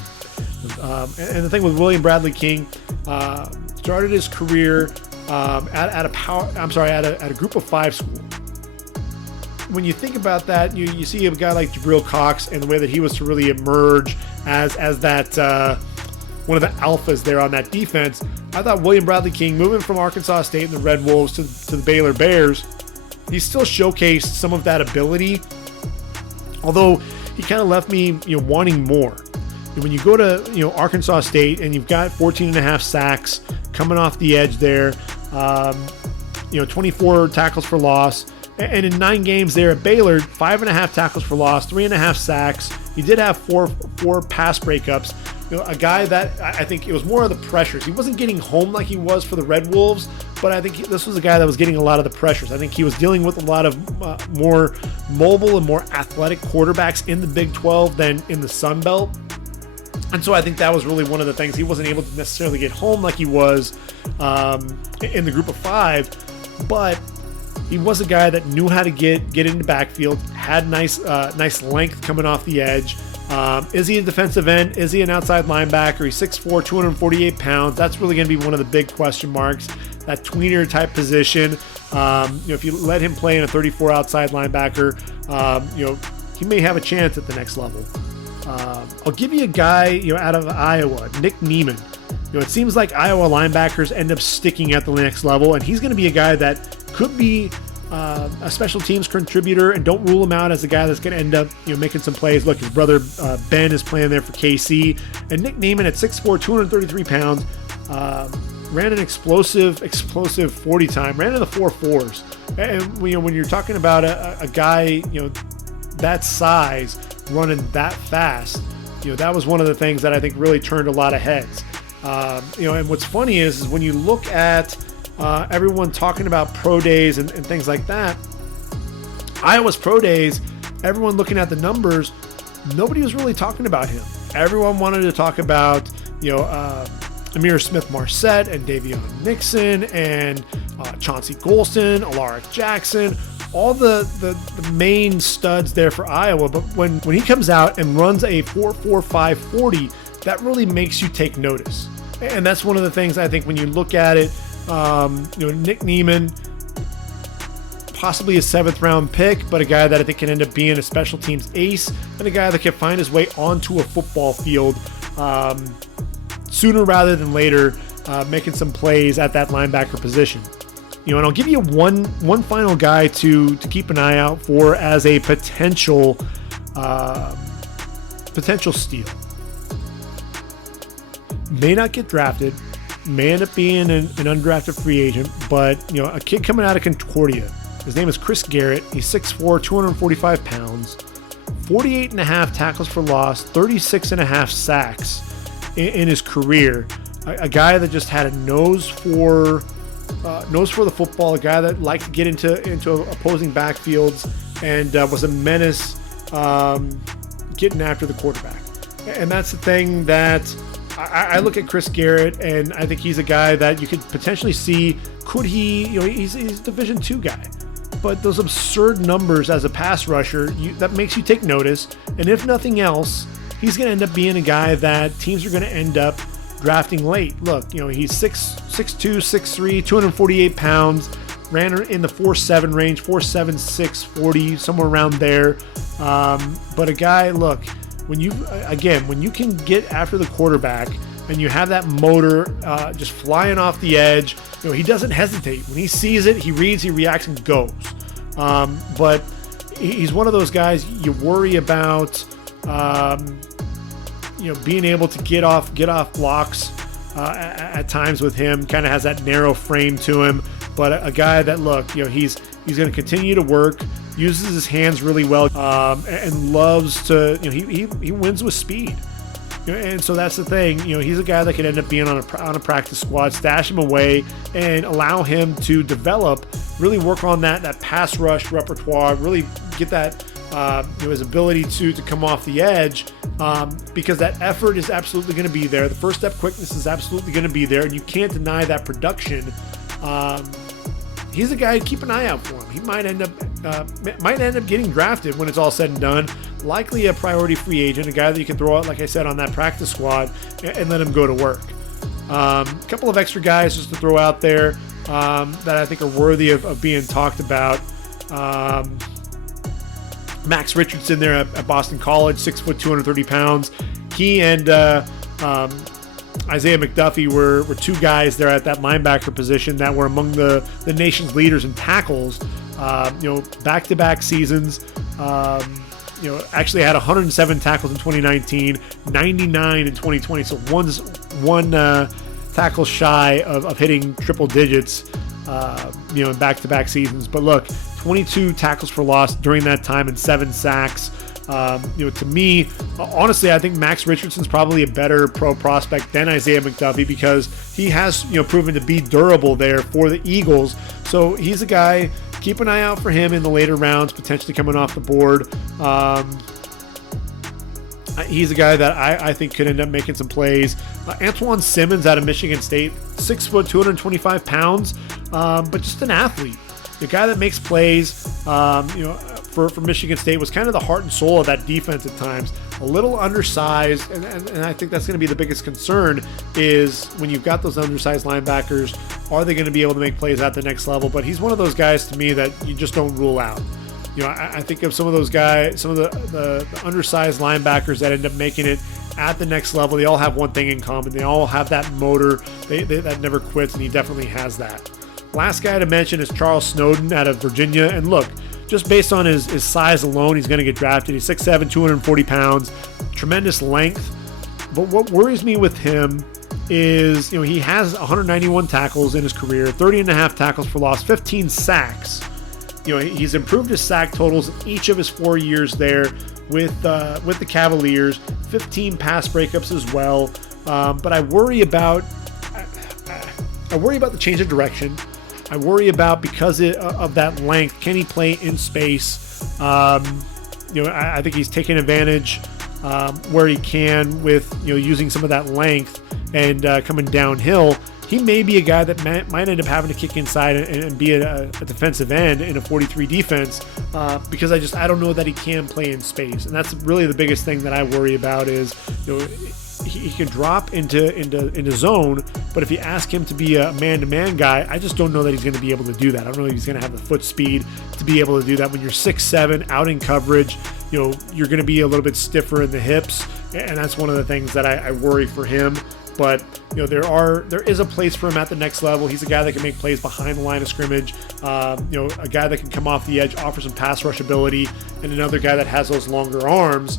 And the thing with William Bradley King, started his career at a group of 5 school. When you think about that, you see a guy like Jabril Cox and the way that he was to really emerge as that one of the alphas there on that defense. I thought William Bradley King, moving from Arkansas State and the Red Wolves to the Baylor Bears, he still showcased some of that ability, although he kind of left me wanting more. When you go to Arkansas State and you've got 14 and a half sacks coming off the edge there, 24 tackles for loss, and in 9 games there at Baylor, 5.5 tackles for loss, 3.5 sacks. He did have four pass breakups. A guy that I think it was more of the pressures. He wasn't getting home like he was for the Red Wolves, but I think this was a guy that was getting a lot of the pressures. I think he was dealing with a lot of more mobile and more athletic quarterbacks in the Big 12 than in the Sun Belt. And so I think that was really one of the things. He wasn't able to necessarily get home like he was in the group of 5, but he was a guy that knew how to get into backfield, had nice length coming off the edge. Is he a defensive end? Is he an outside linebacker? He's 6'4", 248 pounds. That's really going to be one of the big question marks. That tweener type position. If you let him play in a 34 outside linebacker, he may have a chance at the next level. I'll give you a guy, out of Iowa, Nick Niemann. It seems like Iowa linebackers end up sticking at the next level, and he's going to be a guy that could be a special teams contributor, and don't rule him out as a guy that's going to end up making some plays. Look, his brother Ben is playing there for KC, and Nick Niemann at 6'4", 233 pounds, ran an explosive 40 time, ran in the 4.4s. And when you're talking about a guy that size running that fast, that was one of the things that I think really turned a lot of heads. And what's funny is when you look at everyone talking about pro days and things like that, Iowa's pro days, everyone looking at the numbers, nobody was really talking about him. Everyone wanted to talk about, Amir Smith-Marset and Davion Nixon and Chauncey Golston, Alaric Jackson, all the main studs there for Iowa. But when he comes out and runs a 4.45 40, that really makes you take notice. And that's one of the things I think when you look at it, Nick Niemann, possibly a 7th round pick, but a guy that I think can end up being a special teams ace and a guy that can find his way onto a football field sooner rather than later, making some plays at that linebacker position. And I'll give you one final guy to keep an eye out for as a potential steal. May not get drafted, may end up being an undrafted free agent, but a kid coming out of Concordia. His name is Chris Garrett. He's 6'4", 245 pounds, 48 and a half tackles for loss, 36 and a half sacks in his career. A guy that just had a nose for the football, a guy that liked to get into opposing backfields and was a menace getting after the quarterback. And that's the thing that I look at Chris Garrett, and I think he's a guy that you could potentially see, could he, he's a Division II guy, but those absurd numbers as a pass rusher, that makes you take notice. And if nothing else, he's going to end up being a guy that teams are going to end up drafting late. Look, he's 6'2", 6'3", 248 pounds, ran in the 4.7 range, 4.76 40, somewhere around there. But a guy, look, when you can get after the quarterback and you have that motor just flying off the edge, he doesn't hesitate. When he sees it, he reads, he reacts, and goes. But he's one of those guys you worry about, being able to get off blocks at times with him. Kind of has that narrow frame to him, but a guy that, look, he's going to continue to work, uses his hands really well, and loves to, he wins with speed. And so that's the thing. He's a guy that could end up being on a practice squad. Stash him away and allow him to develop, really work on that pass rush repertoire, really get that his ability to come off the edge, because that effort is absolutely going to be there. The first step quickness is absolutely going to be there, and you can't deny that production. He's a guy to keep an eye out for him. He might end up getting drafted when it's all said and done. Likely a priority free agent, a guy that you can throw out, like I said, on that practice squad and let him go to work. A couple of extra guys just to throw out there that I think are worthy of being talked about. Max Richardson there at Boston College, 6 foot, 230 pounds. He and Isaiah McDuffie were two guys there at that linebacker position that were among the nation's leaders in tackles. Back-to-back seasons. Actually had 107 tackles in 2019, 99 in 2020. So one tackle shy of hitting triple digits, in back-to-back seasons. But look, 22 tackles for loss during that time and 7 sacks. To me, honestly, I think Max Richardson's probably a better pro prospect than Isaiah McDuffie because he has, proven to be durable there for the Eagles. So he's a guy, keep an eye out for him in the later rounds, potentially coming off the board. He's a guy that I think could end up making some plays. Antoine Simmons out of Michigan State, 6 foot, 225 pounds, but just an athlete. The guy that makes plays, for Michigan State, was kind of the heart and soul of that defense at times. A little undersized, and I think that's going to be the biggest concern is when you've got those undersized linebackers, are they going to be able to make plays at the next level? But he's one of those guys to me that you just don't rule out. I think of some of those guys, some of the undersized linebackers that end up making it at the next level. They all have one thing in common. They all have that motor that never quits, and he definitely has that. Last guy to mention is Charles Snowden out of Virginia. And look, just based on his size alone, he's going to get drafted. He's 6'7", 240 pounds, tremendous length. But what worries me with him is, he has 191 tackles in his career, 30.5 tackles for loss, 15 sacks. He's improved his sack totals in each of his 4 years there with the Cavaliers, 15 pass breakups as well. But I worry about the change of direction. I worry about, because of that length, can he play in space? I think he's taking advantage where he can with using some of that length and coming downhill. He may be a guy that might end up having to kick inside and be a defensive end in a 43 defense because I don't know that he can play in space, and that's really the biggest thing that I worry about is he can drop into zone, but if you ask him to be a man-to-man guy, I just don't know that he's going to be able to do that. I don't know if he's going to have the foot speed to be able to do that. When you're 6'7", out in coverage, you're going to be a little bit stiffer in the hips, and that's one of the things that I worry for him. But there is a place for him at the next level. He's a guy that can make plays behind the line of scrimmage. A guy that can come off the edge, offer some pass rush ability, and another guy that has those longer arms.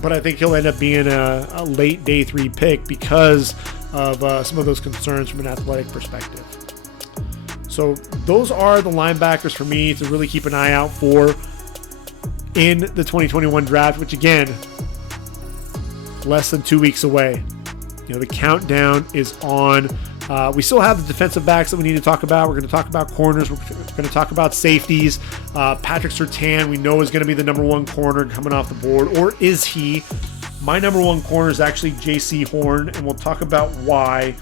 But I think he'll end up being a late day 3 pick because of some of those concerns from an athletic perspective. So those are the linebackers for me to really keep an eye out for in the 2021 draft, which again, less than 2 weeks away. The countdown is on. We still have the defensive backs that we need to talk about. We're going to talk about corners. We're going to talk about safeties. Patrick Surtain, we know, is going to be the number 1 corner coming off the board. Or is he? My number 1 corner is actually J.C. Horn, and we'll talk about why.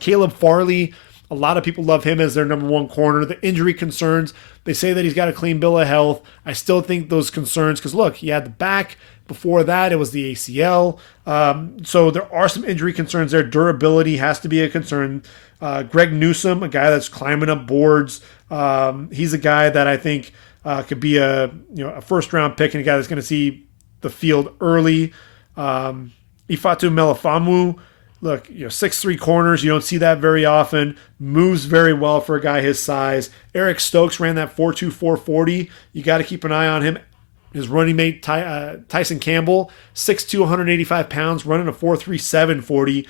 Caleb Farley, a lot of people love him as their number 1 corner. The injury concerns They say that he's got a clean bill of health. I still think those concerns, because look, he had the back. Before that, it was the ACL. So there are some injury concerns there. Durability has to be a concern. Greg Newsome, a guy that's climbing up boards. He's a guy that I think could be a first-round pick and a guy that's going to see the field early. Ifeatu Melifonwu, look, 6'3" corners. You don't see that very often. Moves very well for a guy his size. Eric Stokes ran that 4.2, 440. You got to keep an eye on him. His running mate, Tyson Campbell, 6'2", 185 pounds, running a 4.37 40.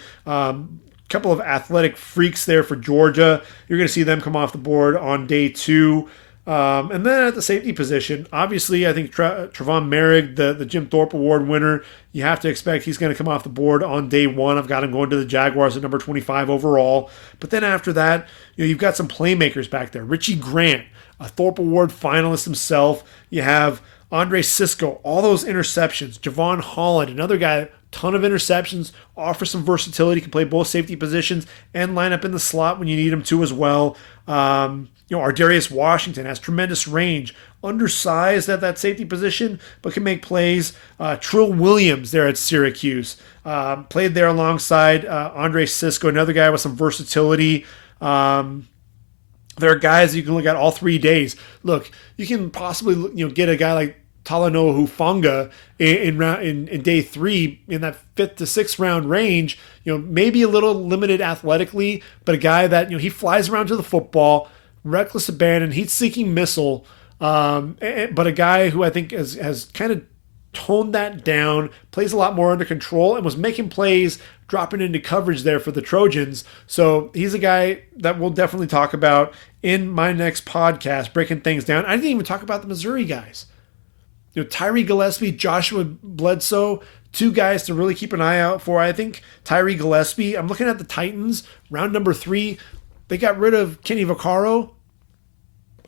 Couple of athletic freaks there for Georgia. You're going to see them come off the board on day 2. And then at the safety position, obviously, I think Trevon Merrick, the Jim Thorpe Award winner, you have to expect he's going to come off the board on day 1. I've got him going to the Jaguars at number 25 overall. But then after that, you've got some playmakers back there. Richie Grant, a Thorpe Award finalist himself. You have Andre Sisco, all those interceptions. Javon Holland, another guy, ton of interceptions, offers some versatility, can play both safety positions and line up in the slot when you need him to as well. Ardarius Washington has tremendous range, undersized at that safety position, but can make plays. Trill Williams there at Syracuse, played there alongside Andre Sisco, another guy with some versatility. There are guys you can look at all 3 days. Look, you can possibly get a guy like Talanoa Hufanga in day 3 in that 5th to 6th round range. Maybe a little limited athletically, but a guy that he flies around to the football, reckless abandon, heat-seeking missile. But a guy who I think has kind of toned that down, plays a lot more under control, and was making plays dropping into coverage there for the Trojans. So he's a guy that we'll definitely talk about in my next podcast, breaking things down. I didn't even talk about the Missouri guys. Tyree Gillespie, Joshua Bledsoe, 2 guys to really keep an eye out for. I think Tyree Gillespie, I'm looking at the Titans, round number 3. They got rid of Kenny Vaccaro.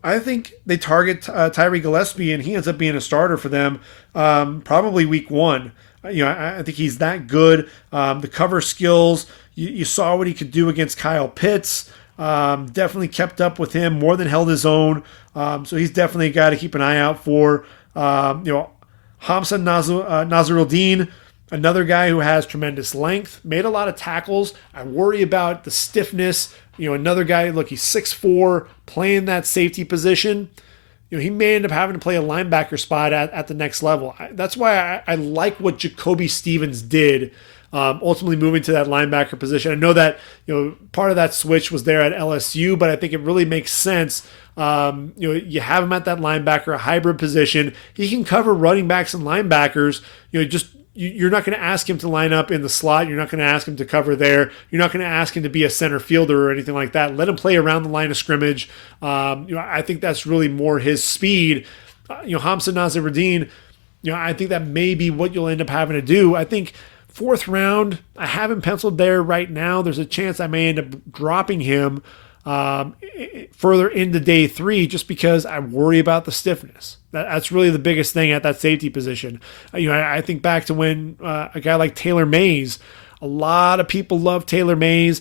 I think they target Tyree Gillespie, and he ends up being a starter for them probably week 1. I think he's that good. The cover skills, you saw what he could do against Kyle Pitts. Definitely kept up with him, more than held his own. So he's definitely a guy to keep an eye out for. Hamza Nazaruddin, another guy who has tremendous length, made a lot of tackles. I worry about the stiffness. Another guy, look, he's 6'4", playing that safety position. He may end up having to play a linebacker spot at the next level. That's why I like what Jacoby Stevens did, ultimately moving to that linebacker position. I know that part of that switch was there at LSU, but I think it really makes sense. You have him at that linebacker, a hybrid position. He can cover running backs and linebackers. You're not going to ask him to line up in the slot. You're not going to ask him to cover there. You're not going to ask him to be a center fielder or anything like that. Let him play around the line of scrimmage. I think that's really more his speed. Hamza Nazaruddin, I think that may be what you'll end up having to do. I think 4th round, I have him penciled there right now. There's a chance I may end up dropping him further into day 3 just because I worry about the stiffness. That's really the biggest thing at that safety position. I think back to when a guy like Taylor Mays, a lot of people love Taylor Mays,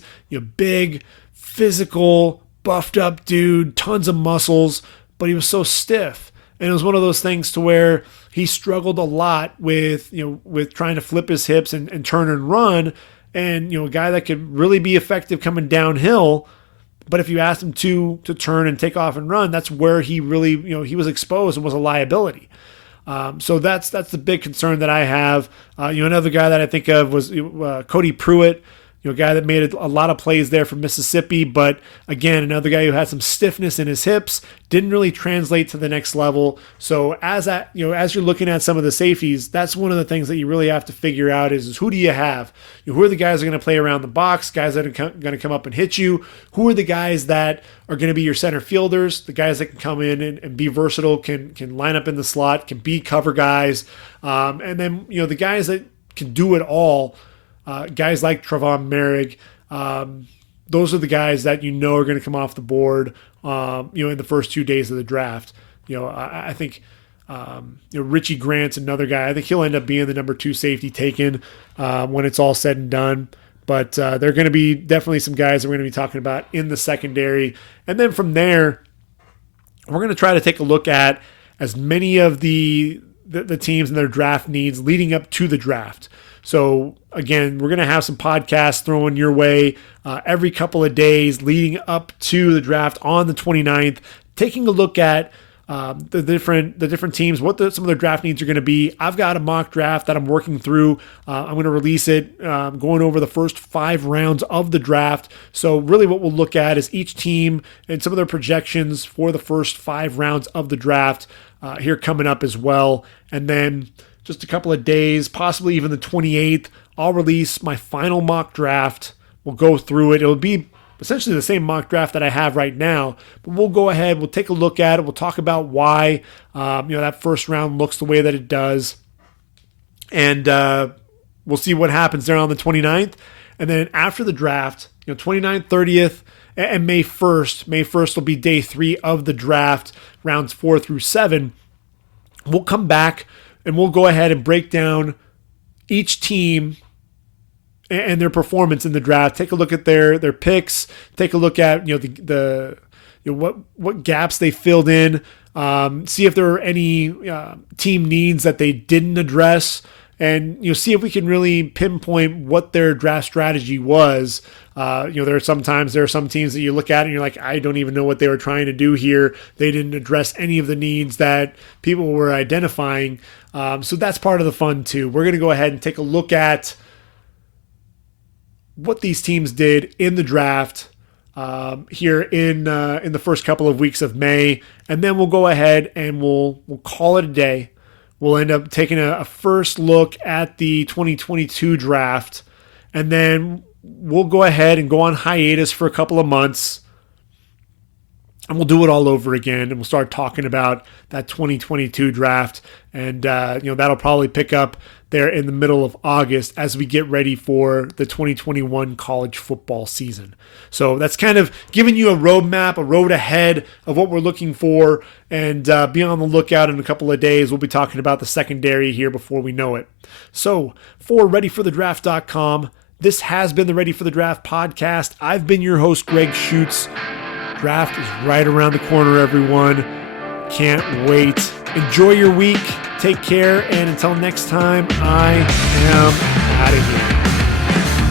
big, physical, buffed up dude, tons of muscles, but he was so stiff. And it was one of those things to where he struggled a lot with trying to flip his hips and turn and run. And, a guy that could really be effective coming downhill. But if you asked him to turn and take off and run, that's where he really, he was exposed and was a liability. So that's the big concern that I have. Another guy that I think of was Cody Pruitt, a guy that made a lot of plays there for Mississippi, but again, another guy who had some stiffness in his hips, didn't really translate to the next level. So as you're looking at some of the safeties, that's one of the things that you really have to figure out is who do you have? Who are the guys that are going to play around the box, guys that are going to come up and hit you? Who are the guys that are going to be your center fielders, the guys that can come in and be versatile, can line up in the slot, can be cover guys, and then the guys that can do it all. Guys like Trevon Merrick, those are the guys that are going to come off the board, in the first 2 days of the draft. I think Richie Grant's another guy. I think he'll end up being the number 2 safety taken when it's all said and done. But there are going to be definitely some guys that we're going to be talking about in the secondary. And then from there, We're going to try to take a look at as many of the teams and their draft needs leading up to the draft. So again, we're going to have some podcasts thrown your way every couple of days leading up to the draft on the 29th, taking a look at the different teams, what some of their draft needs are going to be. I've got a mock draft that I'm working through. I'm going to release it, going over the first 5 rounds of the draft. So really what we'll look at is each team and some of their projections for the first 5 rounds of the draft here coming up as well. And then just a couple of days, possibly even the 28th, I'll release my final mock draft. We'll go through it. It'll be essentially the same mock draft that I have right now, but we'll go ahead, we'll take a look at it, we'll talk about why that first round looks the way that it does, and we'll see what happens there on the 29th. And then after the draft, 29th, 30th, and May 1st. May 1st will be day 3 of the draft, rounds 4 through 7. We'll come back and we'll go ahead and break down each team and their performance in the draft. Take a look at their picks. Take a look at what gaps they filled in. See if there are any team needs that they didn't address, and see if we can really pinpoint what their draft strategy was. There are some teams that you look at and you're like, I don't even know what they were trying to do here. They didn't address any of the needs that people were identifying. So that's part of the fun too. We're going to go ahead and take a look at what these teams did in the draft here in the first couple of weeks of May, and then we'll go ahead and we'll call it a day. We'll end up taking a first look at the 2022 draft, and then we'll go ahead and go on hiatus for a couple of months, and we'll do it all over again, and we'll start talking about that 2022 draft, and that'll probably pick up there in the middle of August as we get ready for the 2021 college football season. So that's kind of giving you a roadmap, a road ahead of what we're looking for, and be on the lookout in a couple of days. We'll be talking about the secondary here before we know it. So for ReadyForTheDraft.com, this has been the Ready for the Draft podcast. I've been your host, Gregg Schutze. Draft is right around the corner, everyone. Can't wait. Enjoy your week. Take care. And until next time, I am out of here.